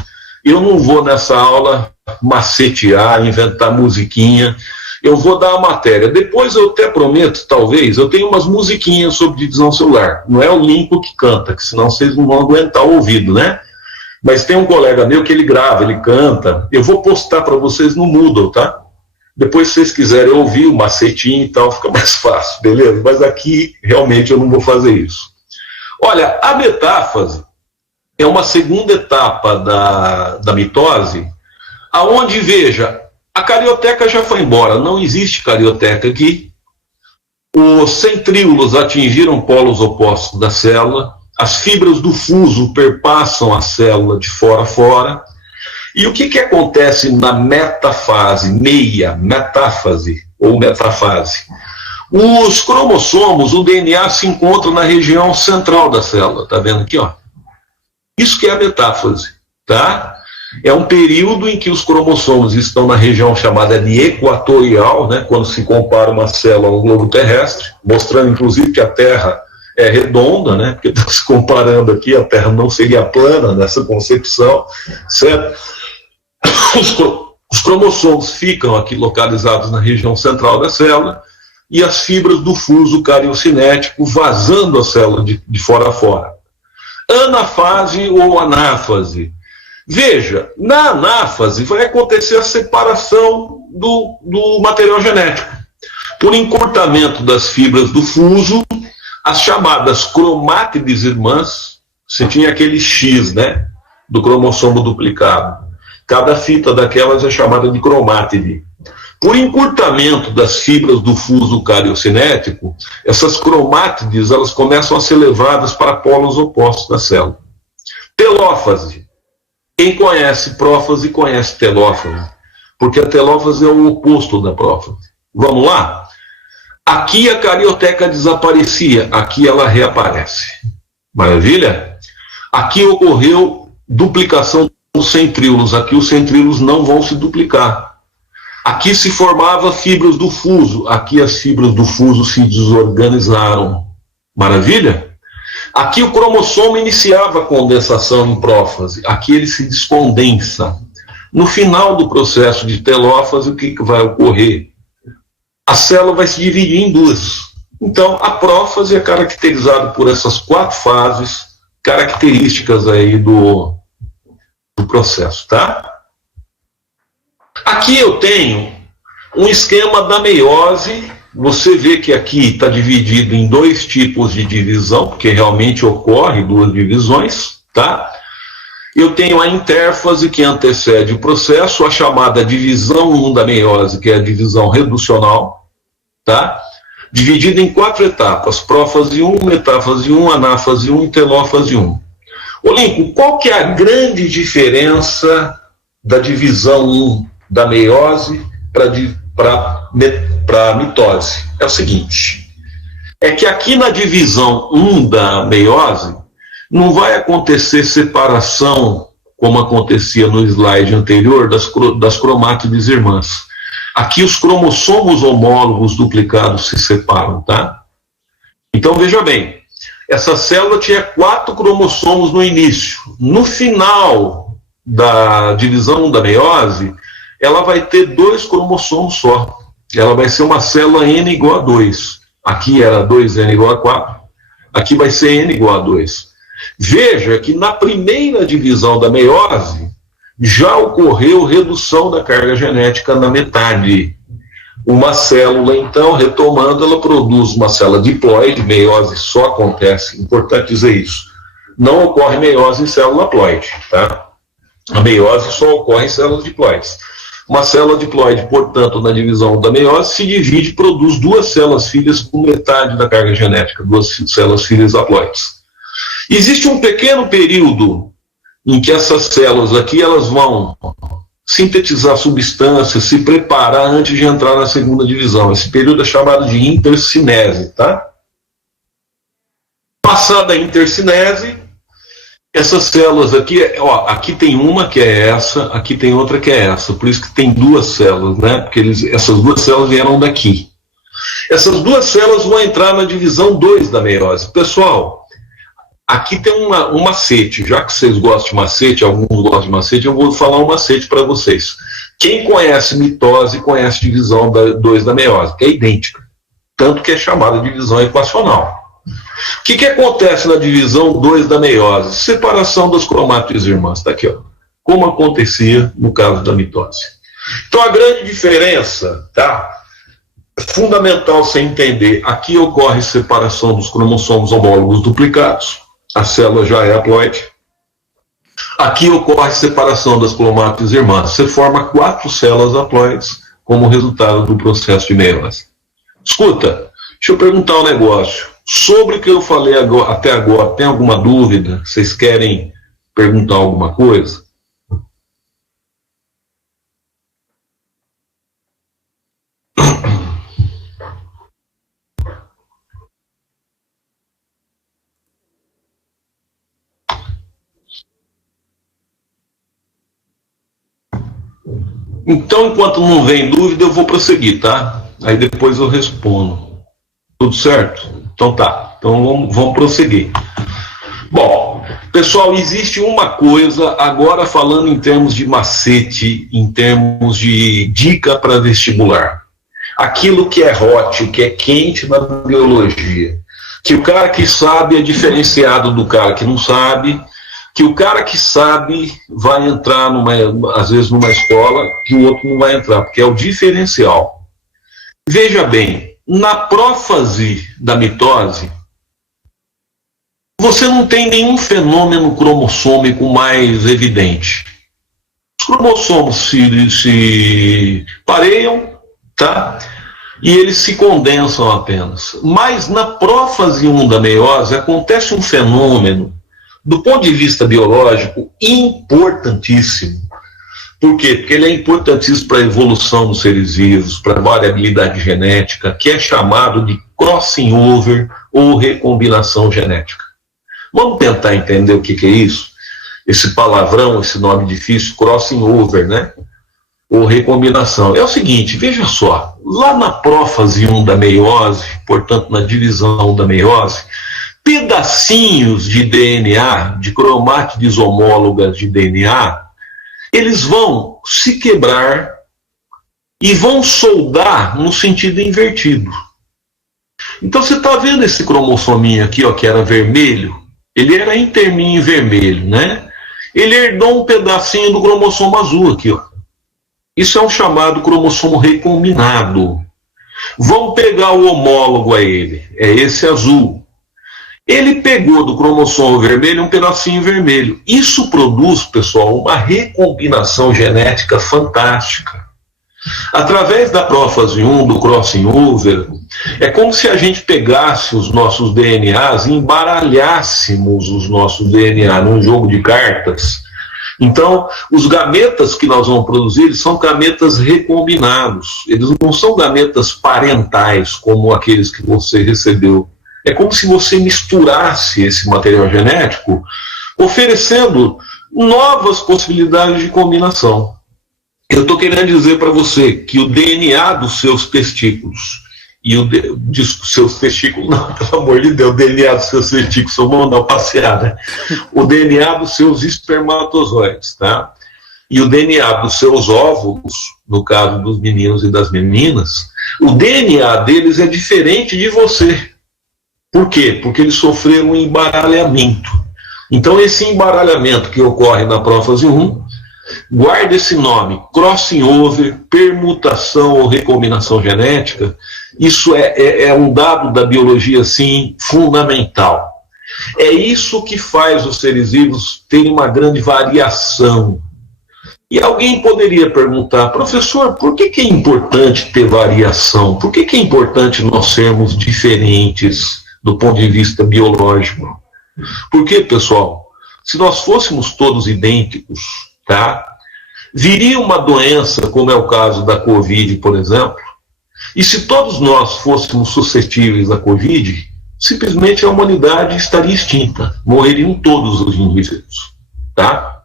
eu não vou nessa aula macetear, inventar musiquinha. Eu vou dar a matéria. Depois eu até prometo, talvez, eu tenho umas musiquinhas sobre divisão celular. Não é o Lincoln que canta, que senão vocês não vão aguentar o ouvido, né? Mas tem um colega meu que ele grava, ele canta. Eu vou postar para vocês no Moodle, tá? Depois, se vocês quiserem ouvir o macetinho e tal, fica mais fácil, beleza? Mas aqui, realmente, eu não vou fazer isso. Olha, a metáfase é uma segunda etapa da mitose, aonde, veja, a carioteca já foi embora, não existe carioteca aqui. Os centríolos atingiram polos opostos da célula, as fibras do fuso perpassam a célula de fora a fora. E o que acontece na metafase, metáfase ou metafase? Os cromossomos, o DNA se encontra na região central da célula, tá vendo aqui, ó? Isso que é a metáfase, tá? É um período em que os cromossomos estão na região chamada de equatorial, né, quando se compara uma célula ao globo terrestre, mostrando inclusive que a Terra é redonda, né, porque está se comparando aqui, a Terra não seria plana nessa concepção, certo? Os cromossomos ficam aqui localizados na região central da célula e as fibras do fuso cariocinético vazando a célula de fora a fora. Anafase ou anáfase. Veja, na anáfase vai acontecer a separação do material genético. Por encurtamento das fibras do fuso, as chamadas cromátides irmãs, você tinha aquele X, né, do cromossomo duplicado. Cada fita daquelas é chamada de cromátide. Por encurtamento das fibras do fuso cariocinético, essas cromátides elas começam a ser levadas para polos opostos da célula. Telófase. Quem conhece prófase conhece telófase, porque a telófase é o oposto da prófase. Vamos lá? Aqui a carioteca desaparecia, aqui ela reaparece. Maravilha? Aqui ocorreu duplicação dos centríolos, aqui os centríolos não vão se duplicar. Aqui se formava fibras do fuso, aqui as fibras do fuso se desorganizaram. Maravilha? Aqui o cromossomo iniciava a condensação em prófase, aqui ele se descondensa. No final do processo de telófase, o que vai ocorrer? A célula vai se dividir em duas. Então, a prófase é caracterizada por essas 4 fases características aí do processo, tá? Aqui eu tenho um esquema da meiose. Você vê que aqui está dividido em 2 tipos de divisão, porque realmente ocorre 2 divisões, tá? Eu tenho a intérfase, que antecede o processo, a chamada divisão 1 da meiose, que é a divisão reducional, tá? Dividida em 4 etapas: prófase 1, metáfase 1, anáfase 1 e telófase 1. Ô Lincoln, qual que é a grande diferença da divisão 1 da meiose para a mitose? É o seguinte, é que aqui na divisão 1 da meiose não vai acontecer separação, como acontecia no slide anterior, das cromátides irmãs. Aqui os cromossomos homólogos duplicados se separam, tá? Então veja bem, essa célula tinha 4 cromossomos no início. No final da divisão 1 da meiose, ela vai ter 2 cromossomos só. Ela vai ser uma célula N igual a 2. Aqui era 2N igual a 4. Aqui vai ser N igual a 2. Veja que na primeira divisão da meiose, já ocorreu redução da carga genética na metade. Uma célula, então, retomando, ela produz uma célula diploide, meiose só acontece, importante dizer isso, não ocorre meiose em célula haploide, tá? A meiose só ocorre em células diploides. Uma célula diploide, portanto, na divisão da meiose, se divide e produz duas células filhas com metade da carga genética, duas células filhas haploides. Existe um pequeno período em que essas células aqui, elas vão sintetizar substâncias, se preparar antes de entrar na segunda divisão. Esse período é chamado de intercinese, tá? Passada a intercinese, essas células aqui, ó, aqui tem uma que é essa, aqui tem outra que é essa, por isso que tem duas células, né? Porque essas duas células vieram daqui. Essas duas células vão entrar na divisão 2 da meiose. Pessoal, aqui tem um macete, já que vocês gostam de macete, alguns gostam de macete, eu vou falar um macete para vocês. Quem conhece mitose, conhece divisão 2 da meiose, que é idêntica, tanto que é chamada de divisão equacional. O que acontece na divisão 2 da meiose? Separação das cromátides irmãs, está aqui, ó, como acontecia no caso da mitose. Então a grande diferença, tá? Fundamental você entender, aqui ocorre separação dos cromossomos homólogos duplicados, a célula já é haploide. Aqui ocorre separação das cromátides irmãs. Você forma 4 células haploides como resultado do processo de meiose. Escuta, deixa eu perguntar um negócio. Sobre o que eu falei até agora, tem alguma dúvida? Vocês querem perguntar alguma coisa? Então, enquanto não vem dúvida, eu vou prosseguir, tá? Aí depois eu respondo. Tudo certo? Então tá. Então vamos prosseguir. Bom, pessoal, existe uma coisa, agora falando em termos de macete, em termos de dica para vestibular. Aquilo que é hot, que é quente na biologia. Que o cara que sabe é diferenciado do cara que não sabe. Que o cara que sabe vai entrar, às vezes, numa escola que o outro não vai entrar, porque é o diferencial. Veja bem, na prófase da mitose, você não tem nenhum fenômeno cromossômico mais evidente. Os cromossomos se pareiam, tá? E eles se condensam apenas. Mas na prófase 1 da meiose acontece um fenômeno, do ponto de vista biológico, importantíssimo. Por quê? Porque ele é importantíssimo para a evolução dos seres vivos, para a variabilidade genética, que é chamado de crossing over ou recombinação genética. Vamos tentar entender o que é isso? Esse palavrão, esse nome difícil, crossing over, né? Ou recombinação. É o seguinte, veja só, lá na prófase 1 da meiose, portanto na divisão da meiose, pedacinhos de DNA, de cromátides homólogas de DNA, eles vão se quebrar e vão soldar no sentido invertido. Então você está vendo esse cromossominho aqui, ó, que era vermelho? Ele era interminho vermelho, né? Ele herdou um pedacinho do cromossomo azul aqui, ó. Isso é um chamado cromossomo recombinado. Vamos pegar o homólogo a ele, é esse azul. Ele pegou do cromossomo vermelho um pedacinho vermelho. Isso produz, pessoal, uma recombinação genética fantástica. Através da prófase 1, do crossing over, é como se a gente pegasse os nossos DNAs e embaralhássemos os nossos DNA num jogo de cartas. Então, os gametas que nós vamos produzir, eles são gametas recombinados. Eles não são gametas parentais, como aqueles que você recebeu. É como se você misturasse esse material genético, oferecendo novas possibilidades de combinação. Eu estou querendo dizer para você que o DNA dos seus testículos, seus testículos, não, pelo amor de Deus, o DNA dos seus testículos, eu vou mandar passear, né? O DNA dos seus espermatozoides, tá? E o DNA dos seus óvulos, no caso dos meninos e das meninas, o DNA deles é diferente de você. Por quê? Porque eles sofreram um embaralhamento. Então, esse embaralhamento que ocorre na prófase 1 Guarde esse nome, crossing over, permutação ou recombinação genética. Isso é um dado da biologia, assim, fundamental. É isso que faz os seres vivos terem uma grande variação. E alguém poderia perguntar, professor, por que é importante ter variação? Por que é importante nós sermos diferentes do ponto de vista biológico? Porque, pessoal, se nós fôssemos todos idênticos, tá? Viria uma doença, como é o caso da Covid, por exemplo, e se todos nós fôssemos suscetíveis à Covid, simplesmente a humanidade estaria extinta, morreriam todos os indivíduos, tá?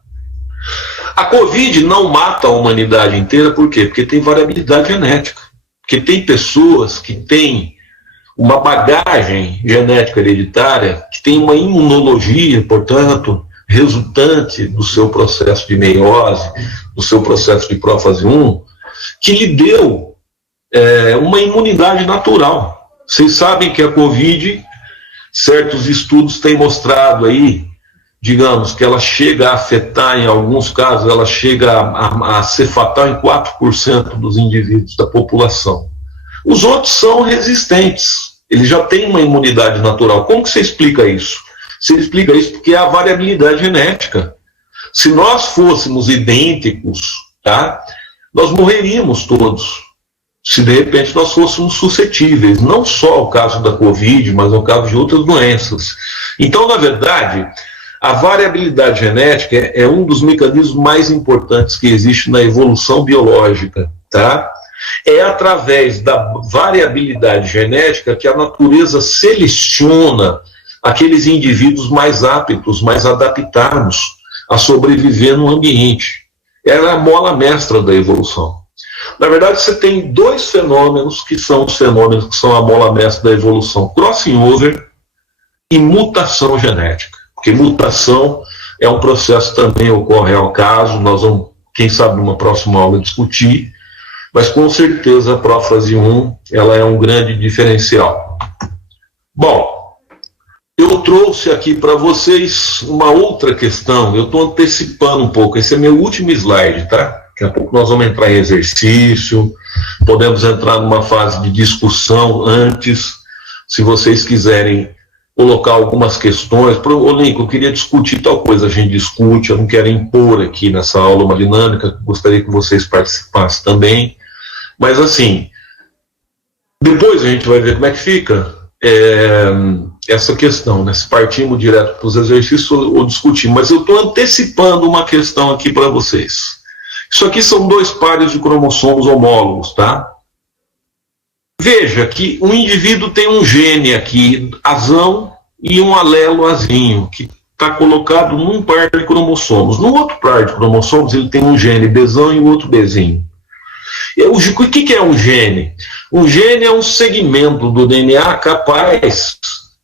A Covid não mata a humanidade inteira, por quê? Porque tem variabilidade genética, porque tem pessoas que têm uma bagagem genética hereditária, que tem uma imunologia, portanto, resultante do seu processo de meiose, do seu processo de prófase 1, que lhe deu uma imunidade natural. Vocês sabem que a Covid, certos estudos têm mostrado aí, digamos, que ela chega a afetar, em alguns casos, ela chega a ser fatal em 4% dos indivíduos da população. Os outros são resistentes, eles já têm uma imunidade natural. Como que você explica isso? Você explica isso porque é a variabilidade genética. Se nós fôssemos idênticos, tá, nós morreríamos todos. Se de repente nós fôssemos suscetíveis, não só ao caso da Covid, mas ao caso de outras doenças. Então, na verdade, a variabilidade genética é um dos mecanismos mais importantes que existe na evolução biológica, tá? É através da variabilidade genética que a natureza seleciona aqueles indivíduos mais aptos, mais adaptados a sobreviver no ambiente. Ela é a mola mestra da evolução. Na verdade, você tem dois fenômenos que são os fenômenos que são a mola mestra da evolução: crossing over e mutação genética. Porque mutação é um processo que também ocorre ao caso, nós vamos, quem sabe, numa próxima aula discutir, mas com certeza a prófase 1 ela é um grande diferencial. Bom, eu trouxe aqui para vocês uma outra questão, eu estou antecipando um pouco, esse é meu último slide, tá? Daqui a pouco nós vamos entrar em exercício, podemos entrar numa fase de discussão antes, se vocês quiserem colocar algumas questões. Ô, Lincoln, eu queria discutir tal coisa, a gente discute, eu não quero impor aqui nessa aula uma dinâmica, gostaria que vocês participassem também, mas assim, depois a gente vai ver como é que fica essa questão, né? Se partimos direto para os exercícios ou discutir, mas eu estou antecipando uma questão aqui para vocês. Isso aqui são dois pares de cromossomos homólogos, tá? Veja que o indivíduo tem um gene aqui, azão, e um alelo azinho, que está colocado num par de cromossomos. No outro par de cromossomos, ele tem um gene Bzão e o outro Bzinho. O que é um gene? Um gene é um segmento do DNA capaz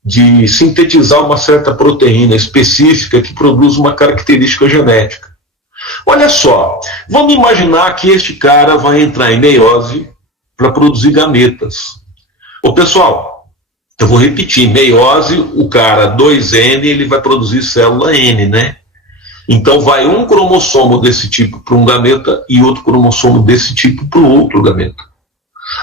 de sintetizar uma certa proteína específica que produz uma característica genética. Olha só, vamos imaginar que este cara vai entrar em meiose para produzir gametas. Ô pessoal, eu vou repetir, meiose, o cara 2N, ele vai produzir célula N, né? Então vai um cromossomo desse tipo para um gameta e outro cromossomo desse tipo para o outro gameta.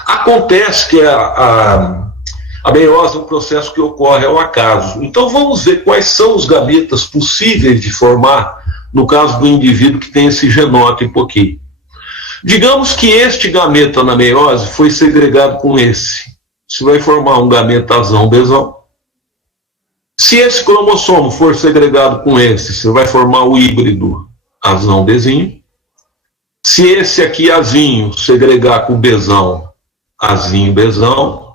Acontece que a meiose é um processo que ocorre ao acaso. Então vamos ver quais são os gametas possíveis de formar no caso do indivíduo que tem esse genótipo aqui. Digamos que este gameta na meiose foi segregado com esse. Você vai formar um gameta azão Bzão. Se esse cromossomo for segregado com esse, você vai formar o híbrido azão Bzinho. Se esse aqui azinho segregar com o Bzão, azinho Bzão.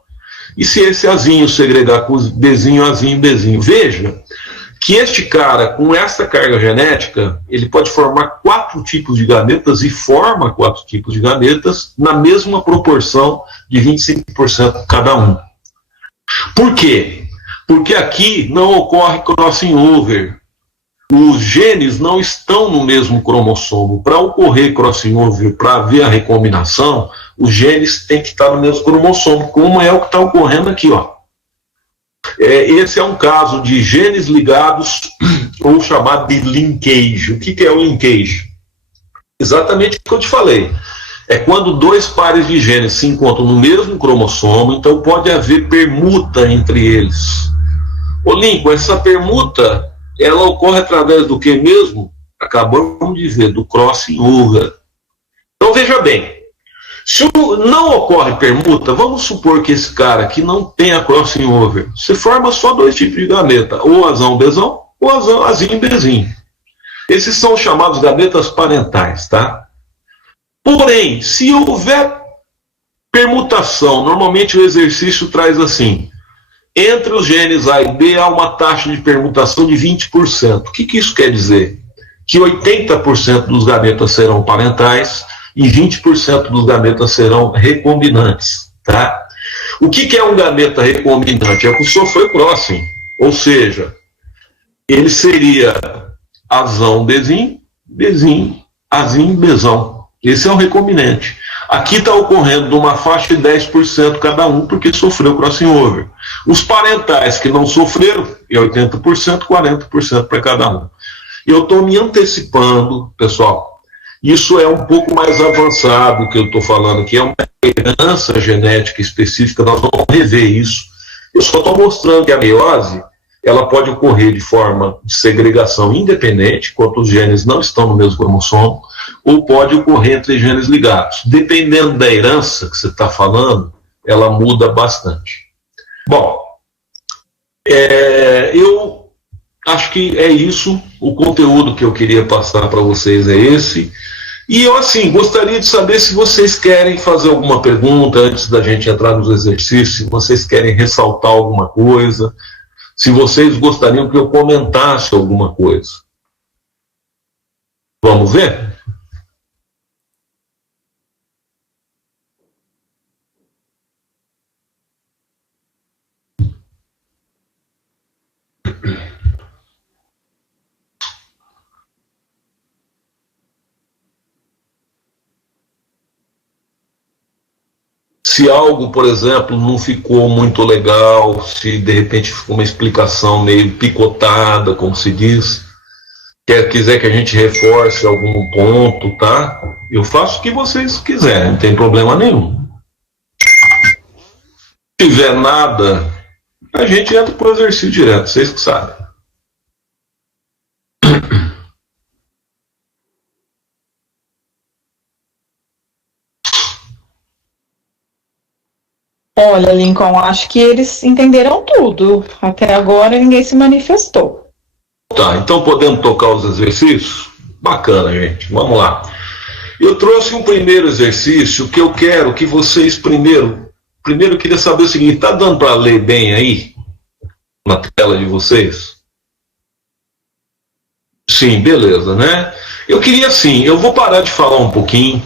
E se esse azinho segregar com o Bzinho, azinho Bzinho. Veja que este cara, com essa carga genética, ele pode formar 4 tipos de gametas e forma 4 tipos de gametas na mesma proporção de 25% cada um. Por quê? Porque aqui não ocorre crossing over. Os genes não estão no mesmo cromossomo. Para ocorrer crossing over, para haver a recombinação, os genes têm que estar no mesmo cromossomo, como é o que está ocorrendo aqui, ó. Esse é um caso de genes ligados, ou chamado de linkage. O que é o linkage? Exatamente o que eu te falei. É quando dois pares de genes se encontram no mesmo cromossomo, então pode haver permuta entre eles. Ô Lincoln, essa permuta, ela ocorre através do que mesmo? Acabamos de ver, do crossing over. Então veja bem, se não ocorre permuta, vamos supor que esse cara aqui não tenha crossing over. Você forma só dois tipos de gameta, ou azão bezão, ou azinho bezinho. Esses são chamados gametas parentais, tá? Porém, se houver permutação, normalmente o exercício traz assim, entre os genes A e B há uma taxa de permutação de 20%. O que isso quer dizer? Que 80% dos gametas serão parentais e 20% dos gametas serão recombinantes, tá? O que é um gameta recombinante? É que sofreu crossing, ou seja, ele seria azão bezinho, bezinho, azinho bezão. Esse é um recombinante. Aqui está ocorrendo uma faixa de 10% cada um, porque sofreu crossing over. Os parentais que não sofreram, é 80%, 40% para cada um. Eu estou me antecipando, pessoal. Isso é um pouco mais avançado que eu estou falando aqui, é uma herança genética específica, nós vamos rever isso. Eu só estou mostrando que a meiose, ela pode ocorrer de forma de segregação independente, enquanto os genes não estão no mesmo cromossomo, ou pode ocorrer entre genes ligados. Dependendo da herança que você está falando, ela muda bastante. Bom, eu acho que é isso, o conteúdo que eu queria passar para vocês é esse. E eu, assim, gostaria de saber se vocês querem fazer alguma pergunta antes da gente entrar nos exercícios, se vocês querem ressaltar alguma coisa, se vocês gostariam que eu comentasse alguma coisa. Vamos ver? Se algo, por exemplo, não ficou muito legal, se de repente ficou uma explicação meio picotada, como se diz, quiser que a gente reforce algum ponto, tá? Eu faço o que vocês quiserem, não tem problema nenhum. Se tiver nada, a gente entra pro exercício direto, vocês que sabem. Olha, Lincoln, acho que eles entenderam tudo. Até agora ninguém se manifestou. Tá, então podemos tocar os exercícios? Bacana, gente. Vamos lá. Eu trouxe um primeiro exercício que eu quero que vocês primeiro eu queria saber o seguinte, tá dando para ler bem aí? Na tela de vocês? Sim, beleza, né? Eu queria assim, eu vou parar de falar um pouquinho,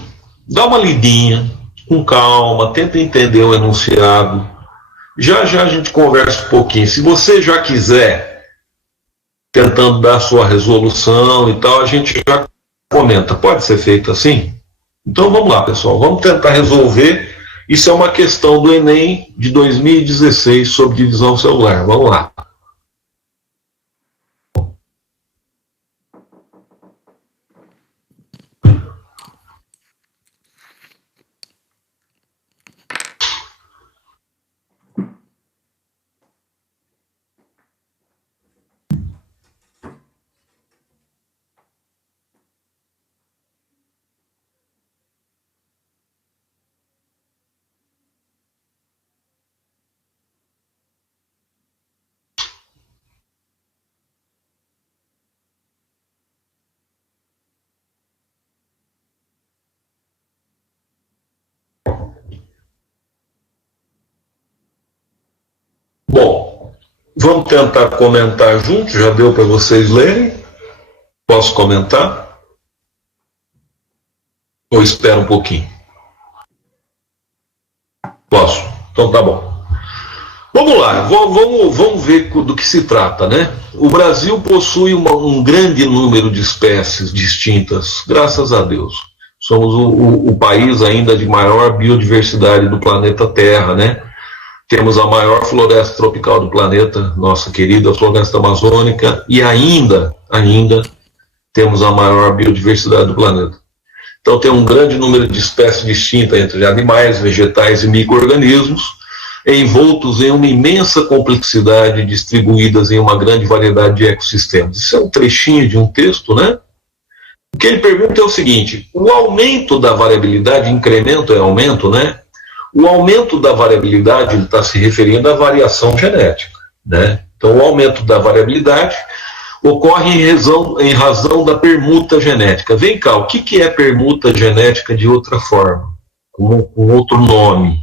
dá uma lidinha, com calma, tenta entender o enunciado. Já já a gente conversa um pouquinho. Se você já quiser, tentando dar a sua resolução e tal, a gente já comenta. Pode ser feito assim? Então vamos lá, pessoal. Vamos tentar resolver. Isso é uma questão do Enem de 2016 sobre divisão celular. Vamos lá. Bom, vamos tentar comentar junto, já deu para vocês lerem? Posso comentar? Ou espera um pouquinho? Posso? Então tá bom. Vamos lá, vamos ver do que se trata, né? O Brasil possui um grande número de espécies distintas, graças a Deus. Somos o país ainda de maior biodiversidade do planeta Terra, né? Temos a maior floresta tropical do planeta, nossa querida floresta amazônica, e ainda temos a maior biodiversidade do planeta. Então tem um grande número de espécies distintas entre animais, vegetais e micro-organismos, envoltos em uma imensa complexidade, distribuídas em uma grande variedade de ecossistemas. Isso é um trechinho de um texto, né? O que ele pergunta é o seguinte: o aumento da variabilidade, incremento é aumento, né? O aumento da variabilidade, ele está se referindo à variação genética, né? Então, o aumento da variabilidade ocorre em razão da permuta genética. Vem cá, o que é permuta genética de outra forma, com outro nome,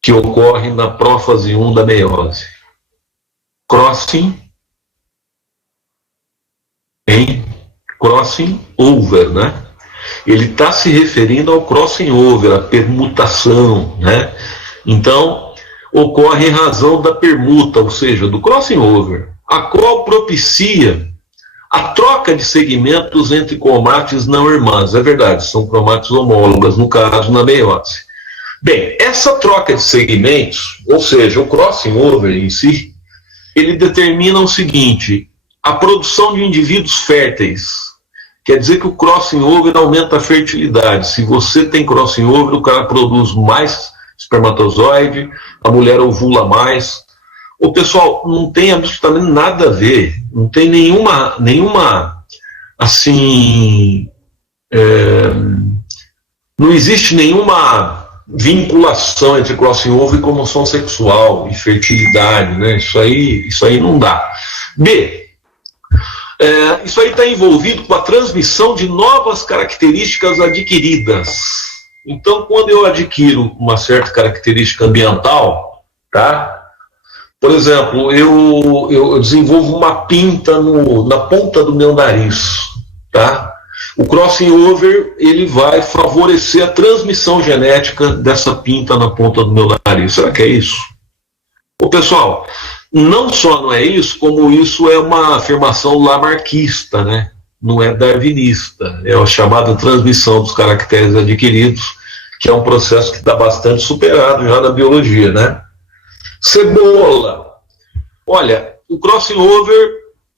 que ocorre na prófase 1 da meiose? Crossing over, né? Ele está se referindo ao crossing over, a permutação, né? Então, ocorre em razão da permuta, ou seja, do crossing over, a qual propicia a troca de segmentos entre cromátides não irmãs. É verdade, são cromátides homólogas, no caso, na meiose. Bem, essa troca de segmentos, ou seja, o crossing over em si, ele determina o seguinte: a produção de indivíduos férteis. Quer dizer que o crossing over aumenta a fertilidade. Se você tem crossing over, o cara produz mais espermatozoide, a mulher ovula mais. O pessoal, não tem absolutamente nada a ver, não tem nenhuma assim, não existe nenhuma vinculação entre crossing over e comoção sexual e fertilidade, né? Isso aí não dá. B, isso aí está envolvido com a transmissão de novas características adquiridas. Então, quando eu adquiro uma certa característica ambiental, tá? Por exemplo, eu desenvolvo uma pinta na ponta do meu nariz, tá? O crossing over, ele vai favorecer a transmissão genética dessa pinta na ponta do meu nariz. Será que é isso? Ô, pessoal, não só não é isso, como isso é uma afirmação lamarckista, né? Não é darwinista. É a chamada transmissão dos caracteres adquiridos, que é um processo que está bastante superado já na biologia, né? Cebola. Olha, o crossing over,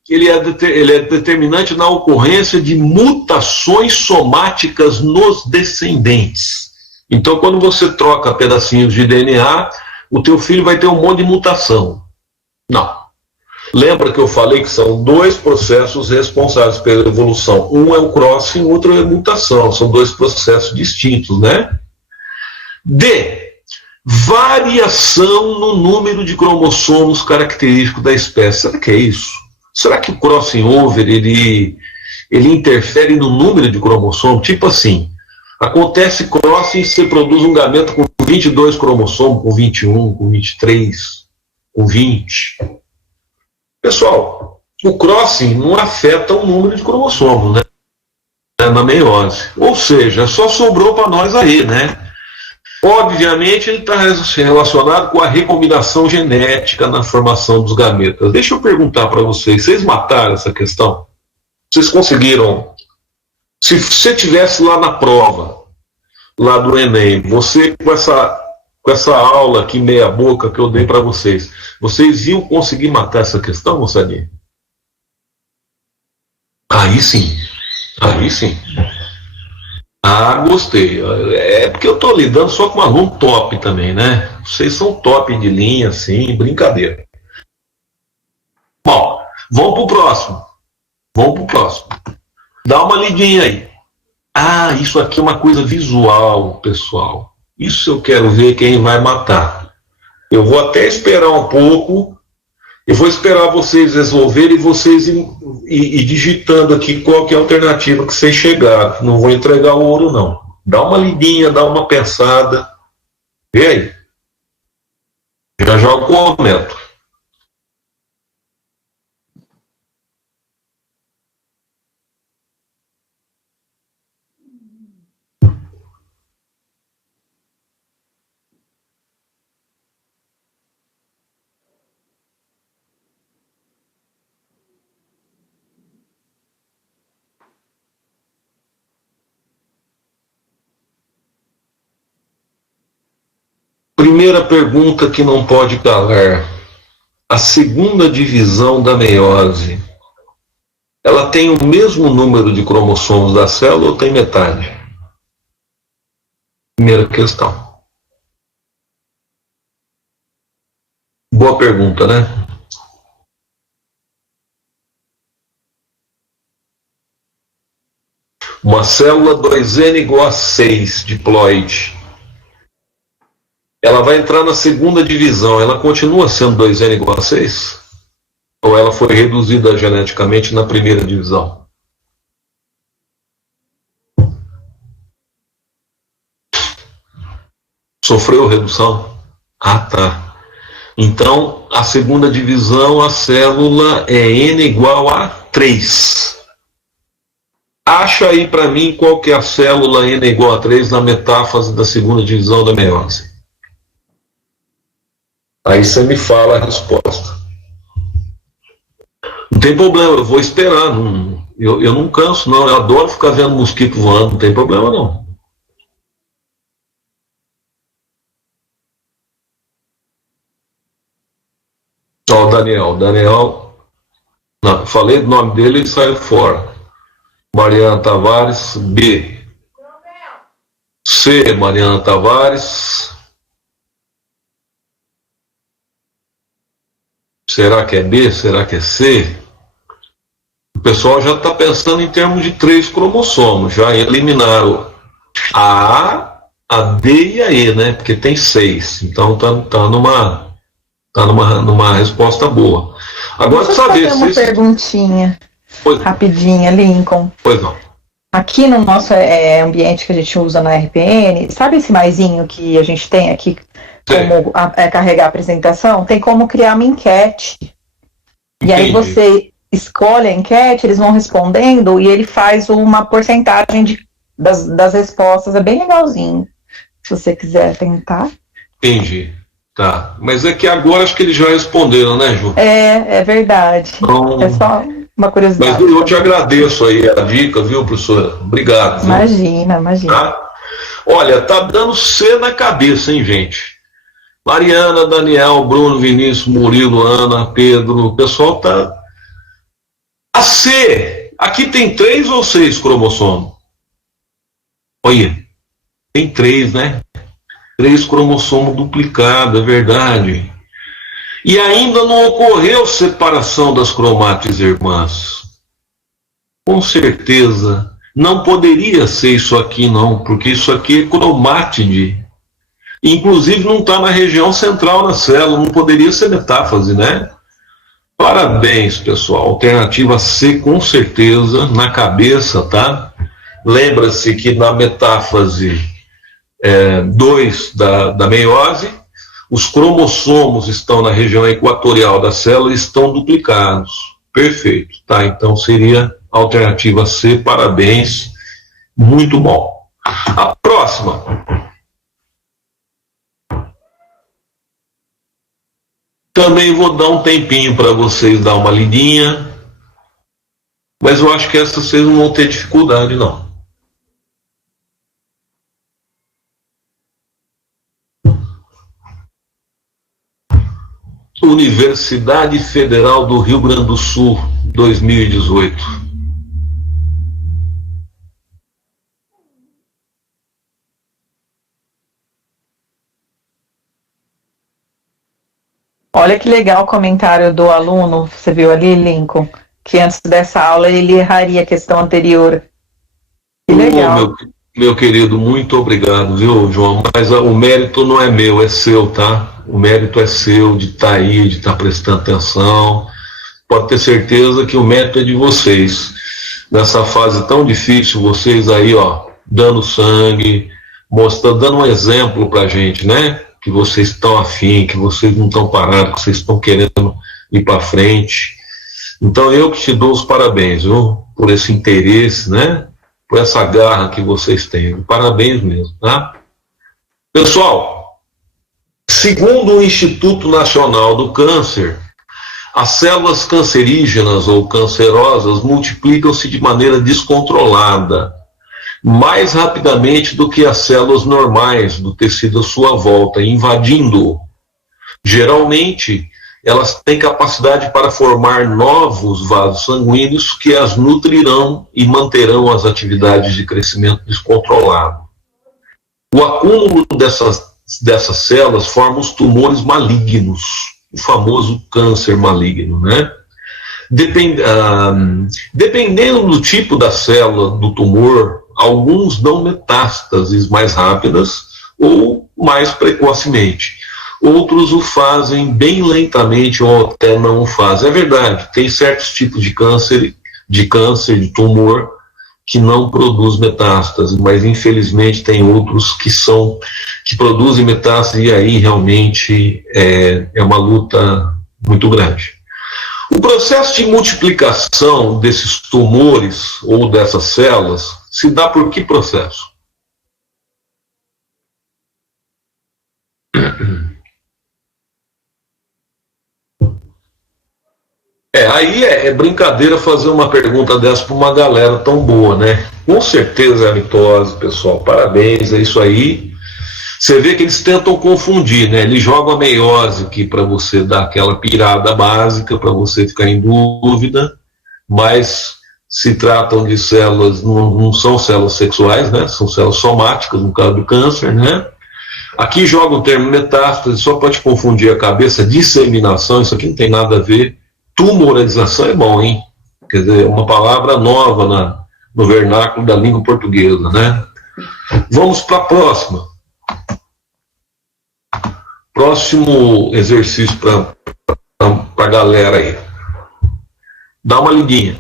ele é determinante na ocorrência de mutações somáticas nos descendentes. Então, quando você troca pedacinhos de DNA, o teu filho vai ter um monte de mutação. Não. Lembra que eu falei que são dois processos responsáveis pela evolução. Um é o crossing, o outro é a mutação. São dois processos distintos, né? D. Variação no número de cromossomos característicos da espécie. Será que é isso? Será que o crossing over, ele interfere no número de cromossomos? Tipo assim, acontece crossing, você produz um gameto com 22 cromossomos, com 21, com 23... com 20. Pessoal, o crossing não afeta o número de cromossomos, né? Na meiose. Ou seja, só sobrou para nós aí, né? Obviamente, ele está relacionado com a recombinação genética na formação dos gametas. Deixa eu perguntar para vocês mataram essa questão? Vocês conseguiram? Se você tivesse lá na prova, lá do Enem, você com essa aula aqui meia boca que eu dei para vocês iam conseguir matar essa questão, moçadinha? Aí sim. Ah, gostei. É porque eu estou lidando só com um aluno top também, né? Vocês são top de linha, assim, brincadeira. Bom, vamos pro próximo. Dá uma lidinha aí. Ah, isso aqui é uma coisa visual, pessoal. Isso eu quero ver quem vai matar. Eu vou até esperar um pouco. Eu vou esperar vocês resolverem e vocês ir digitando aqui qual que é a alternativa que vocês chegaram. Não vou entregar o ouro, não. Dá uma lidinha, dá uma pensada. Vê aí. Já eu comento. Primeira pergunta que não pode calar. A segunda divisão da meiose ela tem o mesmo número de cromossomos da célula ou tem metade? Primeira questão. Boa pergunta, né? Uma célula 2N igual a 6 diploide. Ela vai entrar na segunda divisão. Ela continua sendo 2N igual a 6? Ou ela foi reduzida geneticamente na primeira divisão? Sofreu redução? Ah, tá. Então, a segunda divisão, a célula é N igual a 3. Acha aí para mim qual que é a célula N igual a 3 na metáfase da segunda divisão da meiose. Aí você me fala a resposta. Não tem problema, eu vou esperar. Eu não canso, não. Eu adoro ficar vendo mosquito voando, não tem problema, não. Ó, o Daniel. Não, falei do nome dele e saiu fora. Mariana Tavares, B. C, Mariana Tavares. Será que é B? Será que é C? O pessoal já está pensando em termos de 3 cromossomos. Já eliminaram a A, D e a E, né? Porque tem 6. Então tá numa resposta boa. Agora, deixa eu saber fazer uma perguntinha rapidinha, Lincoln. Pois não. Aqui no nosso ambiente que a gente usa na RPN, sabe esse maisinho que a gente tem aqui como carregar a apresentação? Tem como criar uma enquete. Entendi. E aí você escolhe a enquete, eles vão respondendo e ele faz uma porcentagem das respostas. É bem legalzinho. Se você quiser tentar. Entendi. Tá. Mas é que agora acho que eles já responderam, né, Ju? É verdade. Então, é só uma curiosidade. Mas eu te agradeço aí a dica, viu, professora? Obrigado. Imagina. Tá? Olha, tá dando C na cabeça, hein, gente? Mariana, Daniel, Bruno, Vinícius, Murilo, Ana, Pedro, o pessoal tá... A C, aqui tem 3 ou 6 cromossomos? Olha, tem 3, né? 3 cromossomos duplicados, é verdade. E ainda não ocorreu separação das cromátides irmãs. Com certeza, não poderia ser isso aqui não, porque isso aqui é cromátide. Inclusive não está na região central da célula, não poderia ser metáfase, né? Parabéns, pessoal. Alternativa C, com certeza, na cabeça, tá? Lembra-se que na metáfase 2 da meiose, os cromossomos estão na região equatorial da célula e estão duplicados. Perfeito, tá? Então seria a alternativa C, parabéns, muito bom. A próxima. Também vou dar um tempinho para vocês dar uma lidinha, mas eu acho que essa vocês não vão ter dificuldade, não. Universidade Federal do Rio Grande do Sul, 2018. Olha que legal o comentário do aluno, você viu ali, Lincoln, que antes dessa aula ele erraria a questão anterior. Que legal. Meu querido, muito obrigado, viu, João? Mas o mérito não é meu, é seu, tá? O mérito é seu de estar aí, de estar prestando atenção. Pode ter certeza que o mérito é de vocês. Nessa fase tão difícil, vocês aí, ó, dando sangue, mostrando, dando um exemplo pra gente, né? Que vocês estão afim, que vocês não estão parados, que vocês estão querendo ir para frente. Então eu que te dou os parabéns, viu? Por esse interesse, né? Por essa garra que vocês têm. Parabéns mesmo, tá? Pessoal, segundo o Instituto Nacional do Câncer, as células cancerígenas ou cancerosas multiplicam-se de maneira descontrolada, mais rapidamente do que as células normais do tecido à sua volta, invadindo-o. Geralmente, elas têm capacidade para formar novos vasos sanguíneos que as nutrirão e manterão as atividades de crescimento descontrolado. O acúmulo dessas células forma os tumores malignos, o famoso câncer maligno, né? Dependendo do tipo da célula do tumor, alguns dão metástases mais rápidas ou mais precocemente. Outros o fazem bem lentamente ou até não o fazem. É verdade, tem certos tipos de câncer, de tumor, que não produz metástase, mas infelizmente tem outros que produzem metástase, e aí realmente é uma luta muito grande. O processo de multiplicação desses tumores ou dessas células se dá por que processo? Aí é brincadeira fazer uma pergunta dessa para uma galera tão boa, né? Com certeza é a mitose, pessoal. Parabéns, é isso aí. Você vê que eles tentam confundir, né? Eles jogam a meiose aqui para você dar aquela pirada básica, para você ficar em dúvida, mas se tratam de células, não são células sexuais, né? São células somáticas, no caso do câncer, né? Aqui joga o termo metástase, só pode confundir a cabeça. Disseminação, isso aqui não tem nada a ver. Tumoralização é bom, hein? Quer dizer, uma palavra nova no vernáculo da língua portuguesa, né? Vamos para a próxima. Próximo exercício para a galera aí. Dá uma lidinha.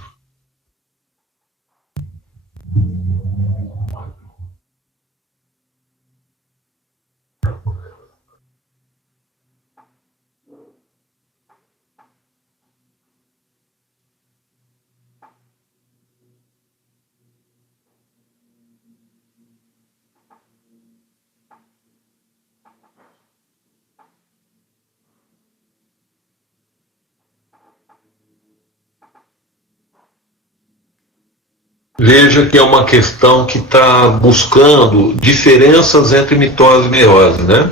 Veja que é uma questão que está buscando diferenças entre mitose e meiose, né?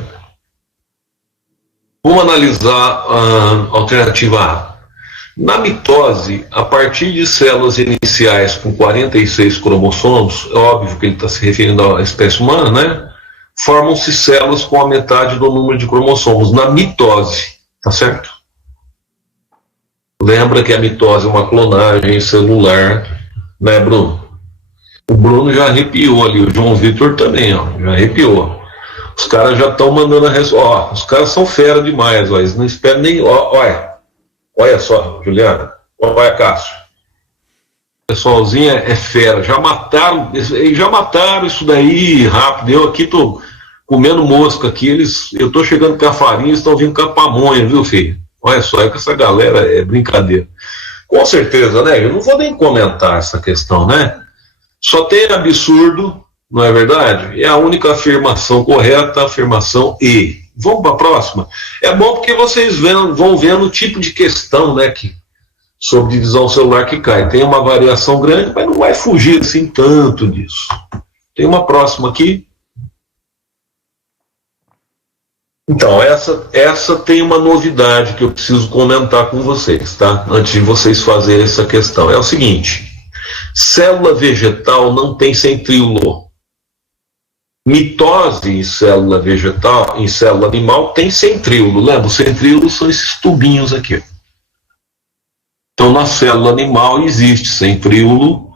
Vamos analisar a alternativa A. Na mitose, a partir de células iniciais com 46 cromossomos, é óbvio que ele está se referindo à espécie humana, né? Formam-se células com a metade do número de cromossomos. Na mitose, tá certo? Lembra que a mitose é uma clonagem celular, né, Bruno? O Bruno já arrepiou ali, o João Vitor também, ó, já arrepiou. Os caras já estão mandando a resposta. Os caras são fera demais, ó, eles não esperam nem. Olha só, Juliana, olha, Cássio. O pessoalzinho é fera, já mataram isso daí rápido. Eu aqui tô comendo mosca aqui, eu tô chegando com a farinha, eles estão vindo com a pamonha, viu, filho? Olha só, é que essa galera é brincadeira. Com certeza, né? Eu não vou nem comentar essa questão, né? Só tem absurdo, não é verdade? É a única afirmação correta, a afirmação E. Vamos para a próxima? É bom porque vocês vão vendo o tipo de questão, né, sobre divisão celular que cai. Tem uma variação grande, mas não vai fugir assim tanto disso. Tem uma próxima aqui. Então, essa tem uma novidade que eu preciso comentar com vocês, tá? Antes de vocês fazerem essa questão. É o seguinte: célula vegetal não tem centríolo. Mitose em célula vegetal, em célula animal, tem centríolo. Lembra? Os centríolos são esses tubinhos aqui. Então, na célula animal existe centríolo,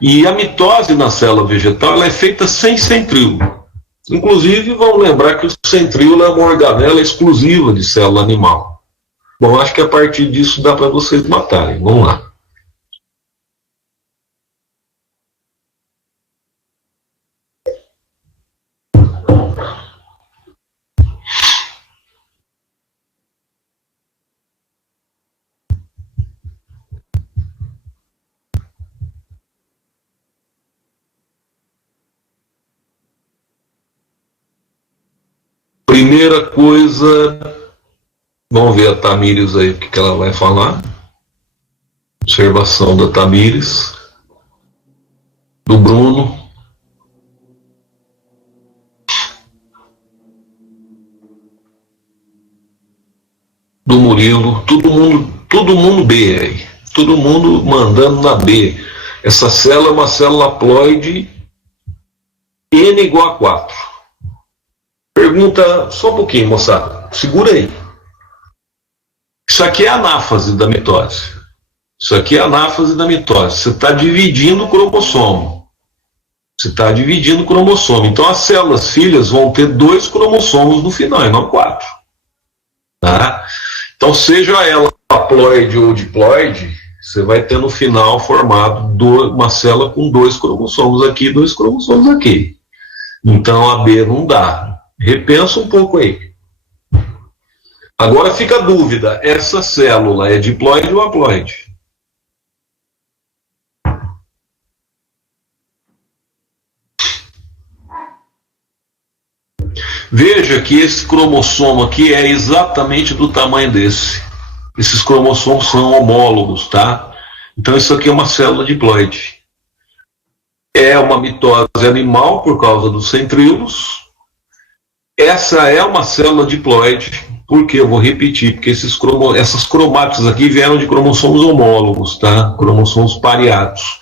e a mitose na célula vegetal ela é feita sem centríolo. Inclusive, vamos lembrar que o centríolo é uma organela exclusiva de célula animal. Bom, acho que a partir disso dá para vocês matarem. Vamos lá. Primeira coisa, vamos ver a Tamires aí, o que ela vai falar. Observação da Tamires, do Bruno. do Murilo, todo mundo B aí, todo mundo mandando na B. Essa célula é uma célula haploide N igual a 4. Pergunta, só um pouquinho, moçada, segura aí. Isso aqui é a anáfase da mitose. Isso aqui é a anáfase da mitose. Você está dividindo o cromossomo. Então as células filhas vão ter 2 cromossomos no final, e não 4. Tá? Então, seja ela haploide ou diploide, você vai ter no final formado uma célula com 2 cromossomos aqui e 2 cromossomos aqui. Então, a B não dá. Repensa um pouco aí. Agora fica a dúvida, essa célula é diploide ou haploide? Veja que esse cromossomo aqui é exatamente do tamanho desse. Esses cromossomos são homólogos, tá? Então isso aqui é uma célula diploide. É uma mitose animal por causa dos centríolos. Essa é uma célula diploide, porque eu vou repetir, porque essas cromátides aqui vieram de cromossomos homólogos, tá? Cromossomos pareados.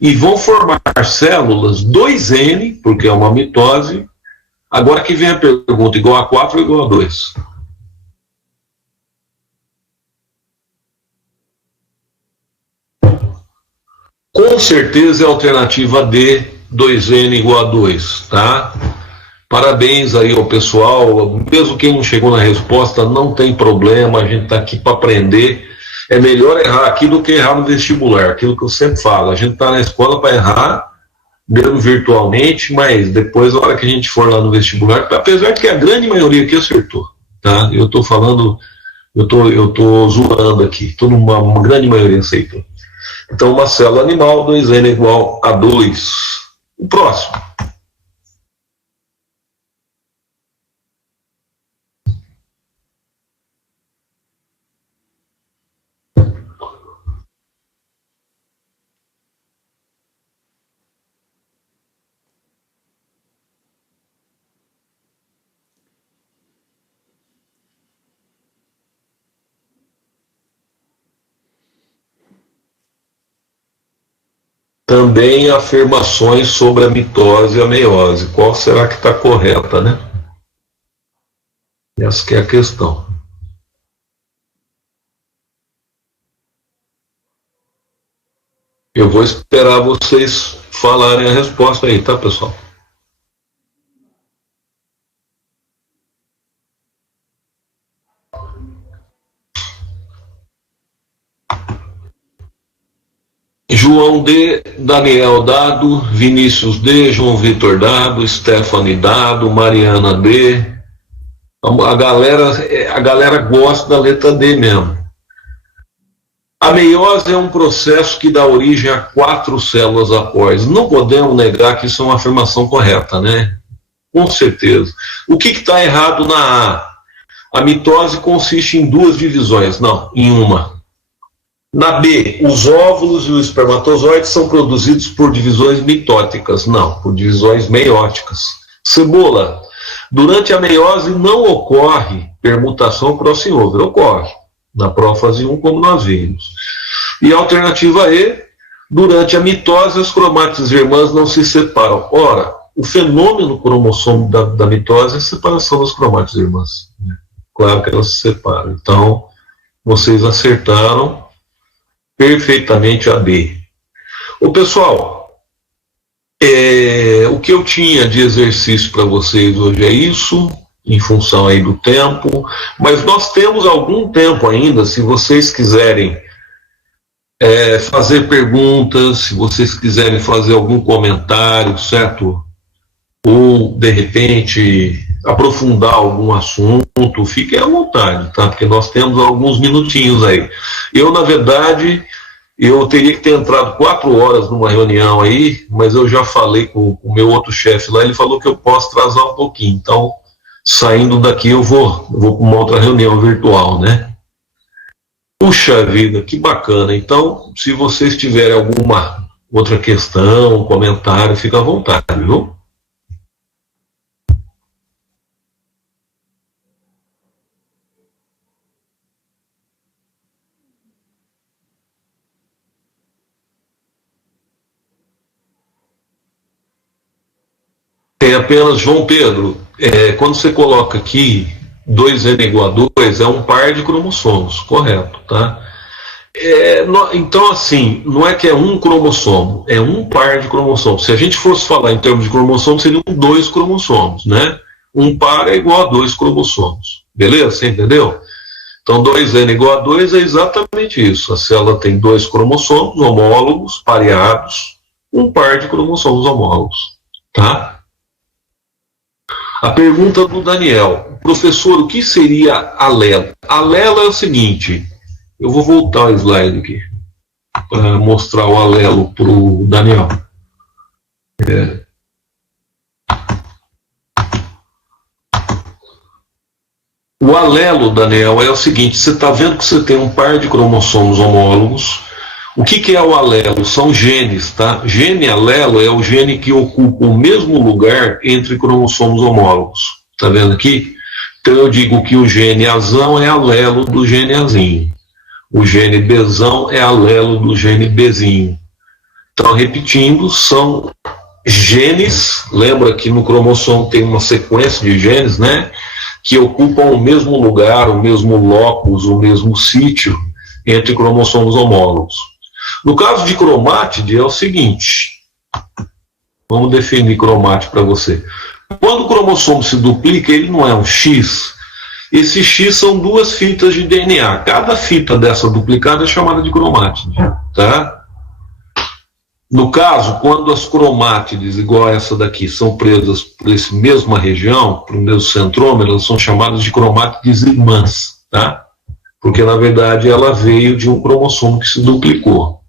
E vão formar células 2N, porque é uma mitose. Agora que vem a pergunta, igual a 4 ou igual a 2? Com certeza é a alternativa D, 2N igual a 2, tá? Parabéns aí ao pessoal, mesmo quem não chegou na resposta, não tem problema, a gente está aqui para aprender. É melhor errar aqui do que errar no vestibular, aquilo que eu sempre falo, a gente está na escola para errar, mesmo virtualmente, mas depois, na hora que a gente for lá no vestibular, apesar que a grande maioria aqui acertou, tá? Eu estou falando, eu tô zoando aqui, uma grande maioria aceitou. Então, uma célula animal, 2N igual a 2. O próximo. Também afirmações sobre a mitose e a meiose. Qual será que está correta, né? Essa que é a questão. Eu vou esperar vocês falarem a resposta aí, tá, pessoal? João D, Daniel dado, Vinícius D, João Vitor dado, Stephanie dado, Mariana D. A galera gosta da letra D mesmo. A meiose é um processo que dá origem a 4 células após. Não podemos negar que isso é uma afirmação correta, né? Com certeza. O que está errado na A? A mitose consiste em 2 divisões. Não, em uma. Na B, os óvulos e os espermatozoides são produzidos por divisões mitóticas. Não, por divisões meióticas. Cebola, durante a meiose não ocorre permutação crossover, ocorre na prófase 1, como nós vimos. E a alternativa E, durante a mitose as cromátides irmãs não se separam. Ora, o fenômeno cromossomo da mitose é a separação das cromátides irmãs. Claro que elas se separam. Então, vocês acertaram perfeitamente a B. Ô pessoal, o que eu tinha de exercício para vocês hoje é isso, em função aí do tempo, mas nós temos algum tempo ainda, se vocês quiserem fazer perguntas, se vocês quiserem fazer algum comentário, certo? Ou, de repente, aprofundar algum assunto, fiquem à vontade, tá? Porque nós temos alguns minutinhos aí. Eu, na verdade, eu teria que ter entrado 4 horas numa reunião aí, mas eu já falei com o meu outro chefe lá, ele falou que eu posso atrasar um pouquinho. Então, saindo daqui, eu vou para uma outra reunião virtual, né? Puxa vida, que bacana. Então, se vocês tiverem alguma outra questão, comentário, fica à vontade, viu? Tem apenas, João Pedro, quando você coloca aqui 2N igual a 2, é um par de cromossomos, correto, tá? Então, assim, não é que é um cromossomo, é um par de cromossomos. Se a gente fosse falar em termos de cromossomos, seriam 2 cromossomos, né? Um par é igual a 2 cromossomos, beleza? Você entendeu? Então, 2N igual a 2 é exatamente isso. A célula tem 2 cromossomos homólogos, pareados, um par de cromossomos homólogos, tá? A pergunta do Daniel: professor, o que seria alelo? Alelo é o seguinte, eu vou voltar o slide aqui para mostrar o alelo para o Daniel. O alelo, Daniel, é o seguinte: você está vendo que você tem um par de cromossomos homólogos. O que é o alelo? São genes, tá? Gene alelo é o gene que ocupa o mesmo lugar entre cromossomos homólogos. Tá vendo aqui? Então eu digo que o gene azão é alelo do gene azinho. O gene Bzão é alelo do gene Bzinho. Então, repetindo, são genes, lembra que no cromossomo tem uma sequência de genes, né? Que ocupam o mesmo lugar, o mesmo locus, o mesmo sítio entre cromossomos homólogos. No caso de cromátide é o seguinte, vamos definir cromátide para você. Quando o cromossomo se duplica, ele não é um X. Esse X são 2 fitas de DNA. Cada fita dessa duplicada é chamada de cromátide, tá? No caso, quando as cromátides, igual essa daqui, são presas por essa mesma região, por um mesmo centrômero, elas são chamadas de cromátides irmãs, tá? Porque, na verdade, ela veio de um cromossomo que se duplicou.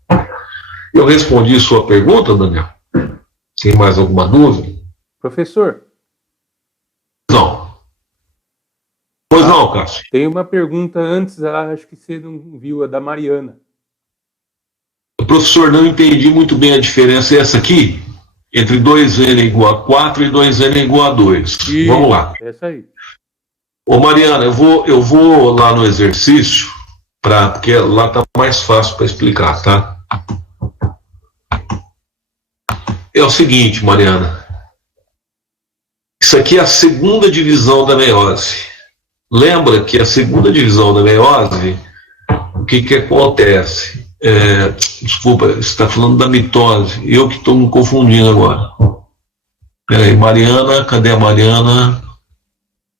Eu respondi sua pergunta, Daniel? Tem mais alguma dúvida? Professor. Não. Pois não, Cássio. Tem uma pergunta antes, acho que você não viu, a da Mariana. Professor, não entendi muito bem a diferença. Essa aqui, entre 2N igual a 4 e 2N igual a 2. Vamos lá. Essa aí. Ô Mariana, eu vou lá no exercício, porque lá tá mais fácil para explicar, tá? É o seguinte, Mariana. Isso aqui é a segunda divisão da meiose. Lembra que a segunda divisão da meiose, o que acontece? Desculpa, você está falando da mitose. Eu que estou me confundindo agora. Peraí, Mariana, cadê a Mariana?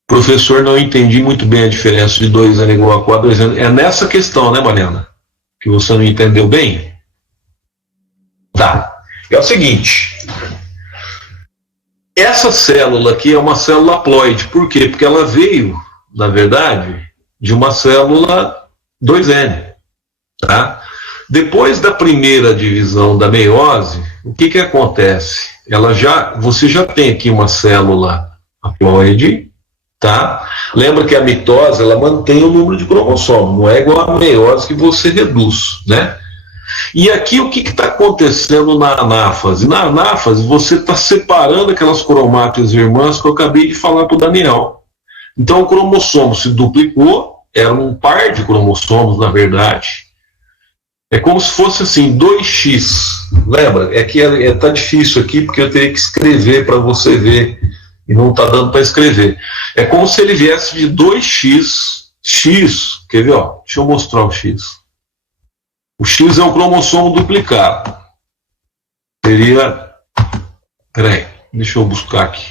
Professor, não entendi muito bem a diferença de 2N igual a 4, 2N. É nessa questão, né, Mariana? Que você não entendeu bem? Tá. É o seguinte. Essa célula aqui é uma célula haploide. Por quê? Porque ela veio, na verdade, de uma célula 2N. Tá? Depois da primeira divisão da meiose, o que acontece? Você já tem aqui uma célula haploide, tá? Lembra que a mitose, ela mantém o número de cromossomos, não é igual a meiose que você reduz, né? E aqui o que está acontecendo na anáfase? Na anáfase você está separando aquelas cromátides irmãs que eu acabei de falar para o Daniel. Então o cromossomo se duplicou, era um par de cromossomos, na verdade. É como se fosse assim, 2x. Lembra? É que está difícil aqui porque eu teria que escrever para você ver. E não está dando para escrever. É como se ele viesse de 2x. X, quer ver? Ó, deixa eu mostrar o x. O X é um cromossomo duplicado. Seria... Peraí, deixa eu buscar aqui.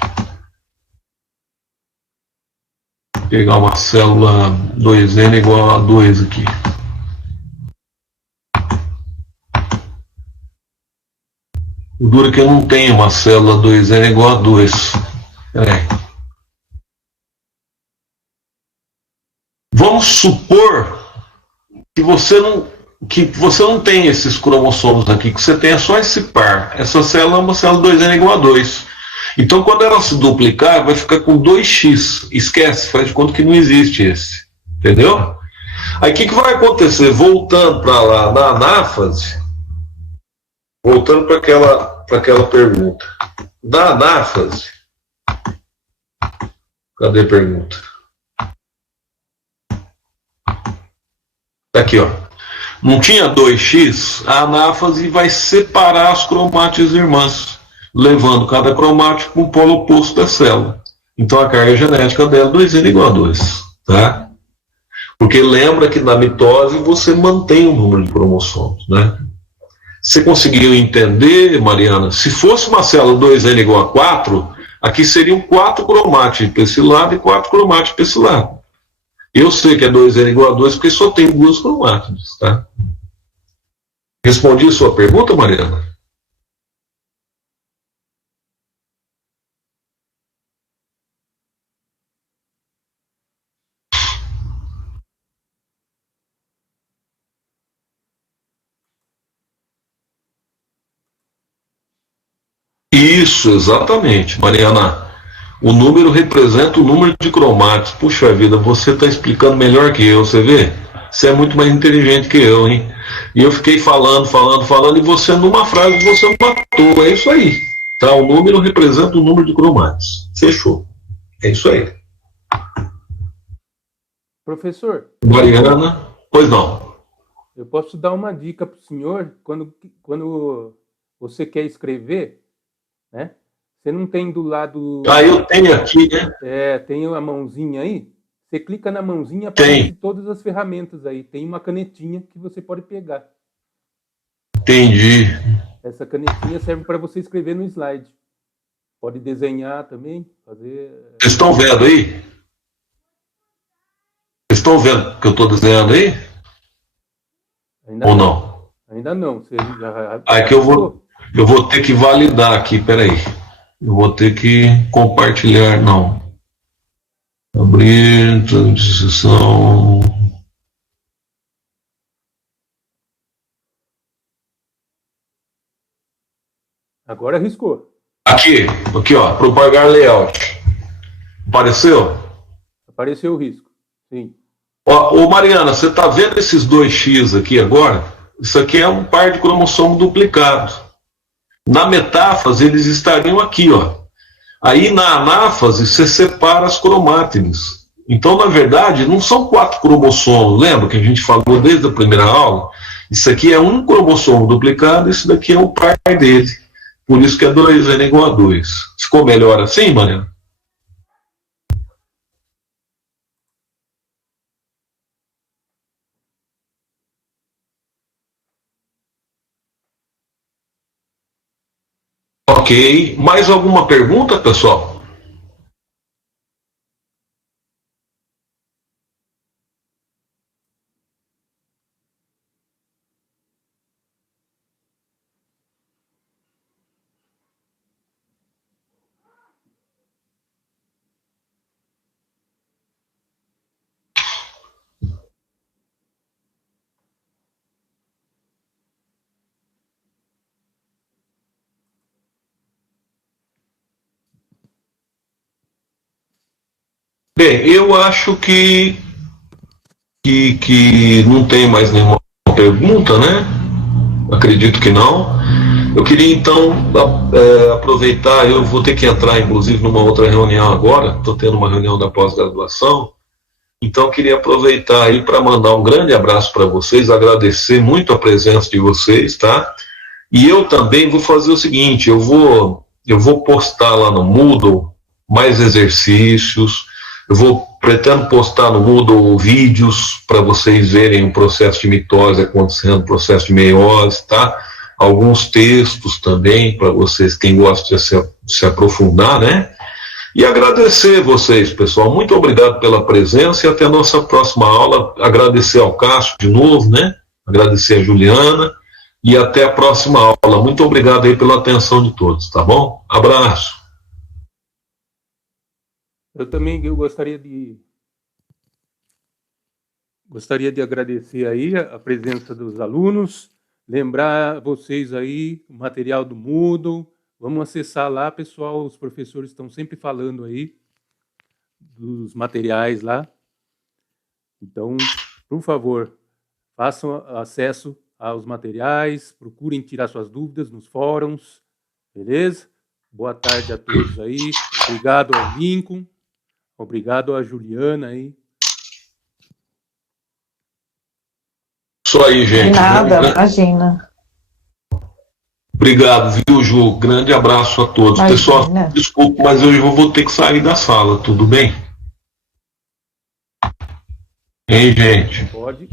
Vou pegar uma célula 2N igual a 2 aqui. O duro é que eu não tenho uma célula 2N igual a 2. Peraí. Vamos supor que você não tem esses cromossomos aqui, que você tem só esse par. Essa célula é uma célula 2N igual a 2. Então, quando ela se duplicar, vai ficar com 2x. Esquece, faz de conta que não existe esse. Entendeu? Aí, o que vai acontecer? Voltando para lá, na anáfase, voltando para aquela pergunta. Na anáfase, cadê a pergunta? Aqui, ó. Não tinha 2x, a anáfase vai separar as cromátides irmãs. levando cada cromático para um polo oposto da célula. Então a carga genética dela 2N igual a 2, tá? Porque lembra que na mitose você mantém o número de cromossomos, né? Você conseguiu entender, Mariana? Se fosse uma célula 2N igual a 4, aqui seriam 4 cromátides para esse lado e 4 cromátides para esse lado. Eu sei que é 2N igual a 2 porque só tem 2 cromátides, tá? Respondi a sua pergunta, Mariana? Isso, exatamente, Mariana. O número representa o número de cromáticos. Puxa vida, você está explicando melhor que eu, você vê? Você é muito mais inteligente que eu, hein? E eu fiquei falando, e você, numa frase, você matou. É isso aí. Tá? O número representa o número de cromáticos. Fechou. É isso aí. Professor, Mariana, pois não. eu posso dar uma dica para o senhor quando você quer escrever, né? Você não tem do lado... Eu tenho aqui, né? Tem a mãozinha aí. Você clica na mãozinha, aparece todas as ferramentas aí. Tem uma canetinha que você pode pegar. Entendi. Essa canetinha serve para você escrever no slide. Pode desenhar também, fazer... Vocês estão vendo aí? Vocês estão vendo o que eu estou desenhando aí? Ainda ou não? Ainda não. Você já... É que eu vou ter que validar aqui, peraí. Eu vou ter que compartilhar, não. Abrir, transição. Agora arriscou. Aqui, ó, propagar layout. Apareceu? Apareceu o risco, sim. Ô Mariana, você está vendo esses 2x aqui agora? Isso aqui é um par de cromossomo duplicado. Na metáfase, eles estariam aqui, ó. Aí na anáfase, você separa as cromátides. Então, na verdade, não são 4 cromossomos. Lembra que a gente falou desde a primeira aula? Isso aqui é um cromossomo duplicado, esse daqui é o par dele. Por isso que é 2N igual a 2. Ficou melhor assim, Mariana? Ok. Mais alguma pergunta, pessoal? Bem, eu acho que não tem mais nenhuma pergunta, né? Acredito que não. Eu queria então aproveitar, eu vou ter que entrar inclusive numa outra reunião agora, estou tendo uma reunião da pós-graduação, então eu queria aproveitar aí para mandar um grande abraço para vocês, agradecer muito a presença de vocês, tá? E eu também vou fazer o seguinte, eu vou postar lá no Moodle mais exercícios, pretendo postar no Moodle vídeos para vocês verem o processo de mitose acontecendo, o processo de meiose, tá? Alguns textos também para vocês, quem gosta de se aprofundar, né? E agradecer vocês, pessoal. Muito obrigado pela presença e até a nossa próxima aula. Agradecer ao Cássio de novo, né? Agradecer a Juliana e até a próxima aula. Muito obrigado aí pela atenção de todos, tá bom? Abraço. Eu também gostaria de agradecer aí a presença dos alunos, lembrar vocês aí o material do Moodle, vamos acessar lá, pessoal, os professores estão sempre falando aí dos materiais lá. Então, por favor, façam acesso aos materiais, procurem tirar suas dúvidas nos fóruns, beleza? Boa tarde a todos aí, obrigado ao Lincoln. Obrigado a Juliana aí. Isso aí, gente. De nada, imagina. Obrigado, viu, Ju? Grande abraço a todos. Imagina. Pessoal, desculpa, mas hoje eu vou ter que sair da sala, tudo bem? Hein, gente? Pode.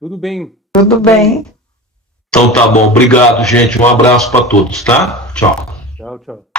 Tudo bem. Tudo bem. Então tá bom. Obrigado, gente. Um abraço para todos, tá? Tchau. Tchau, tchau.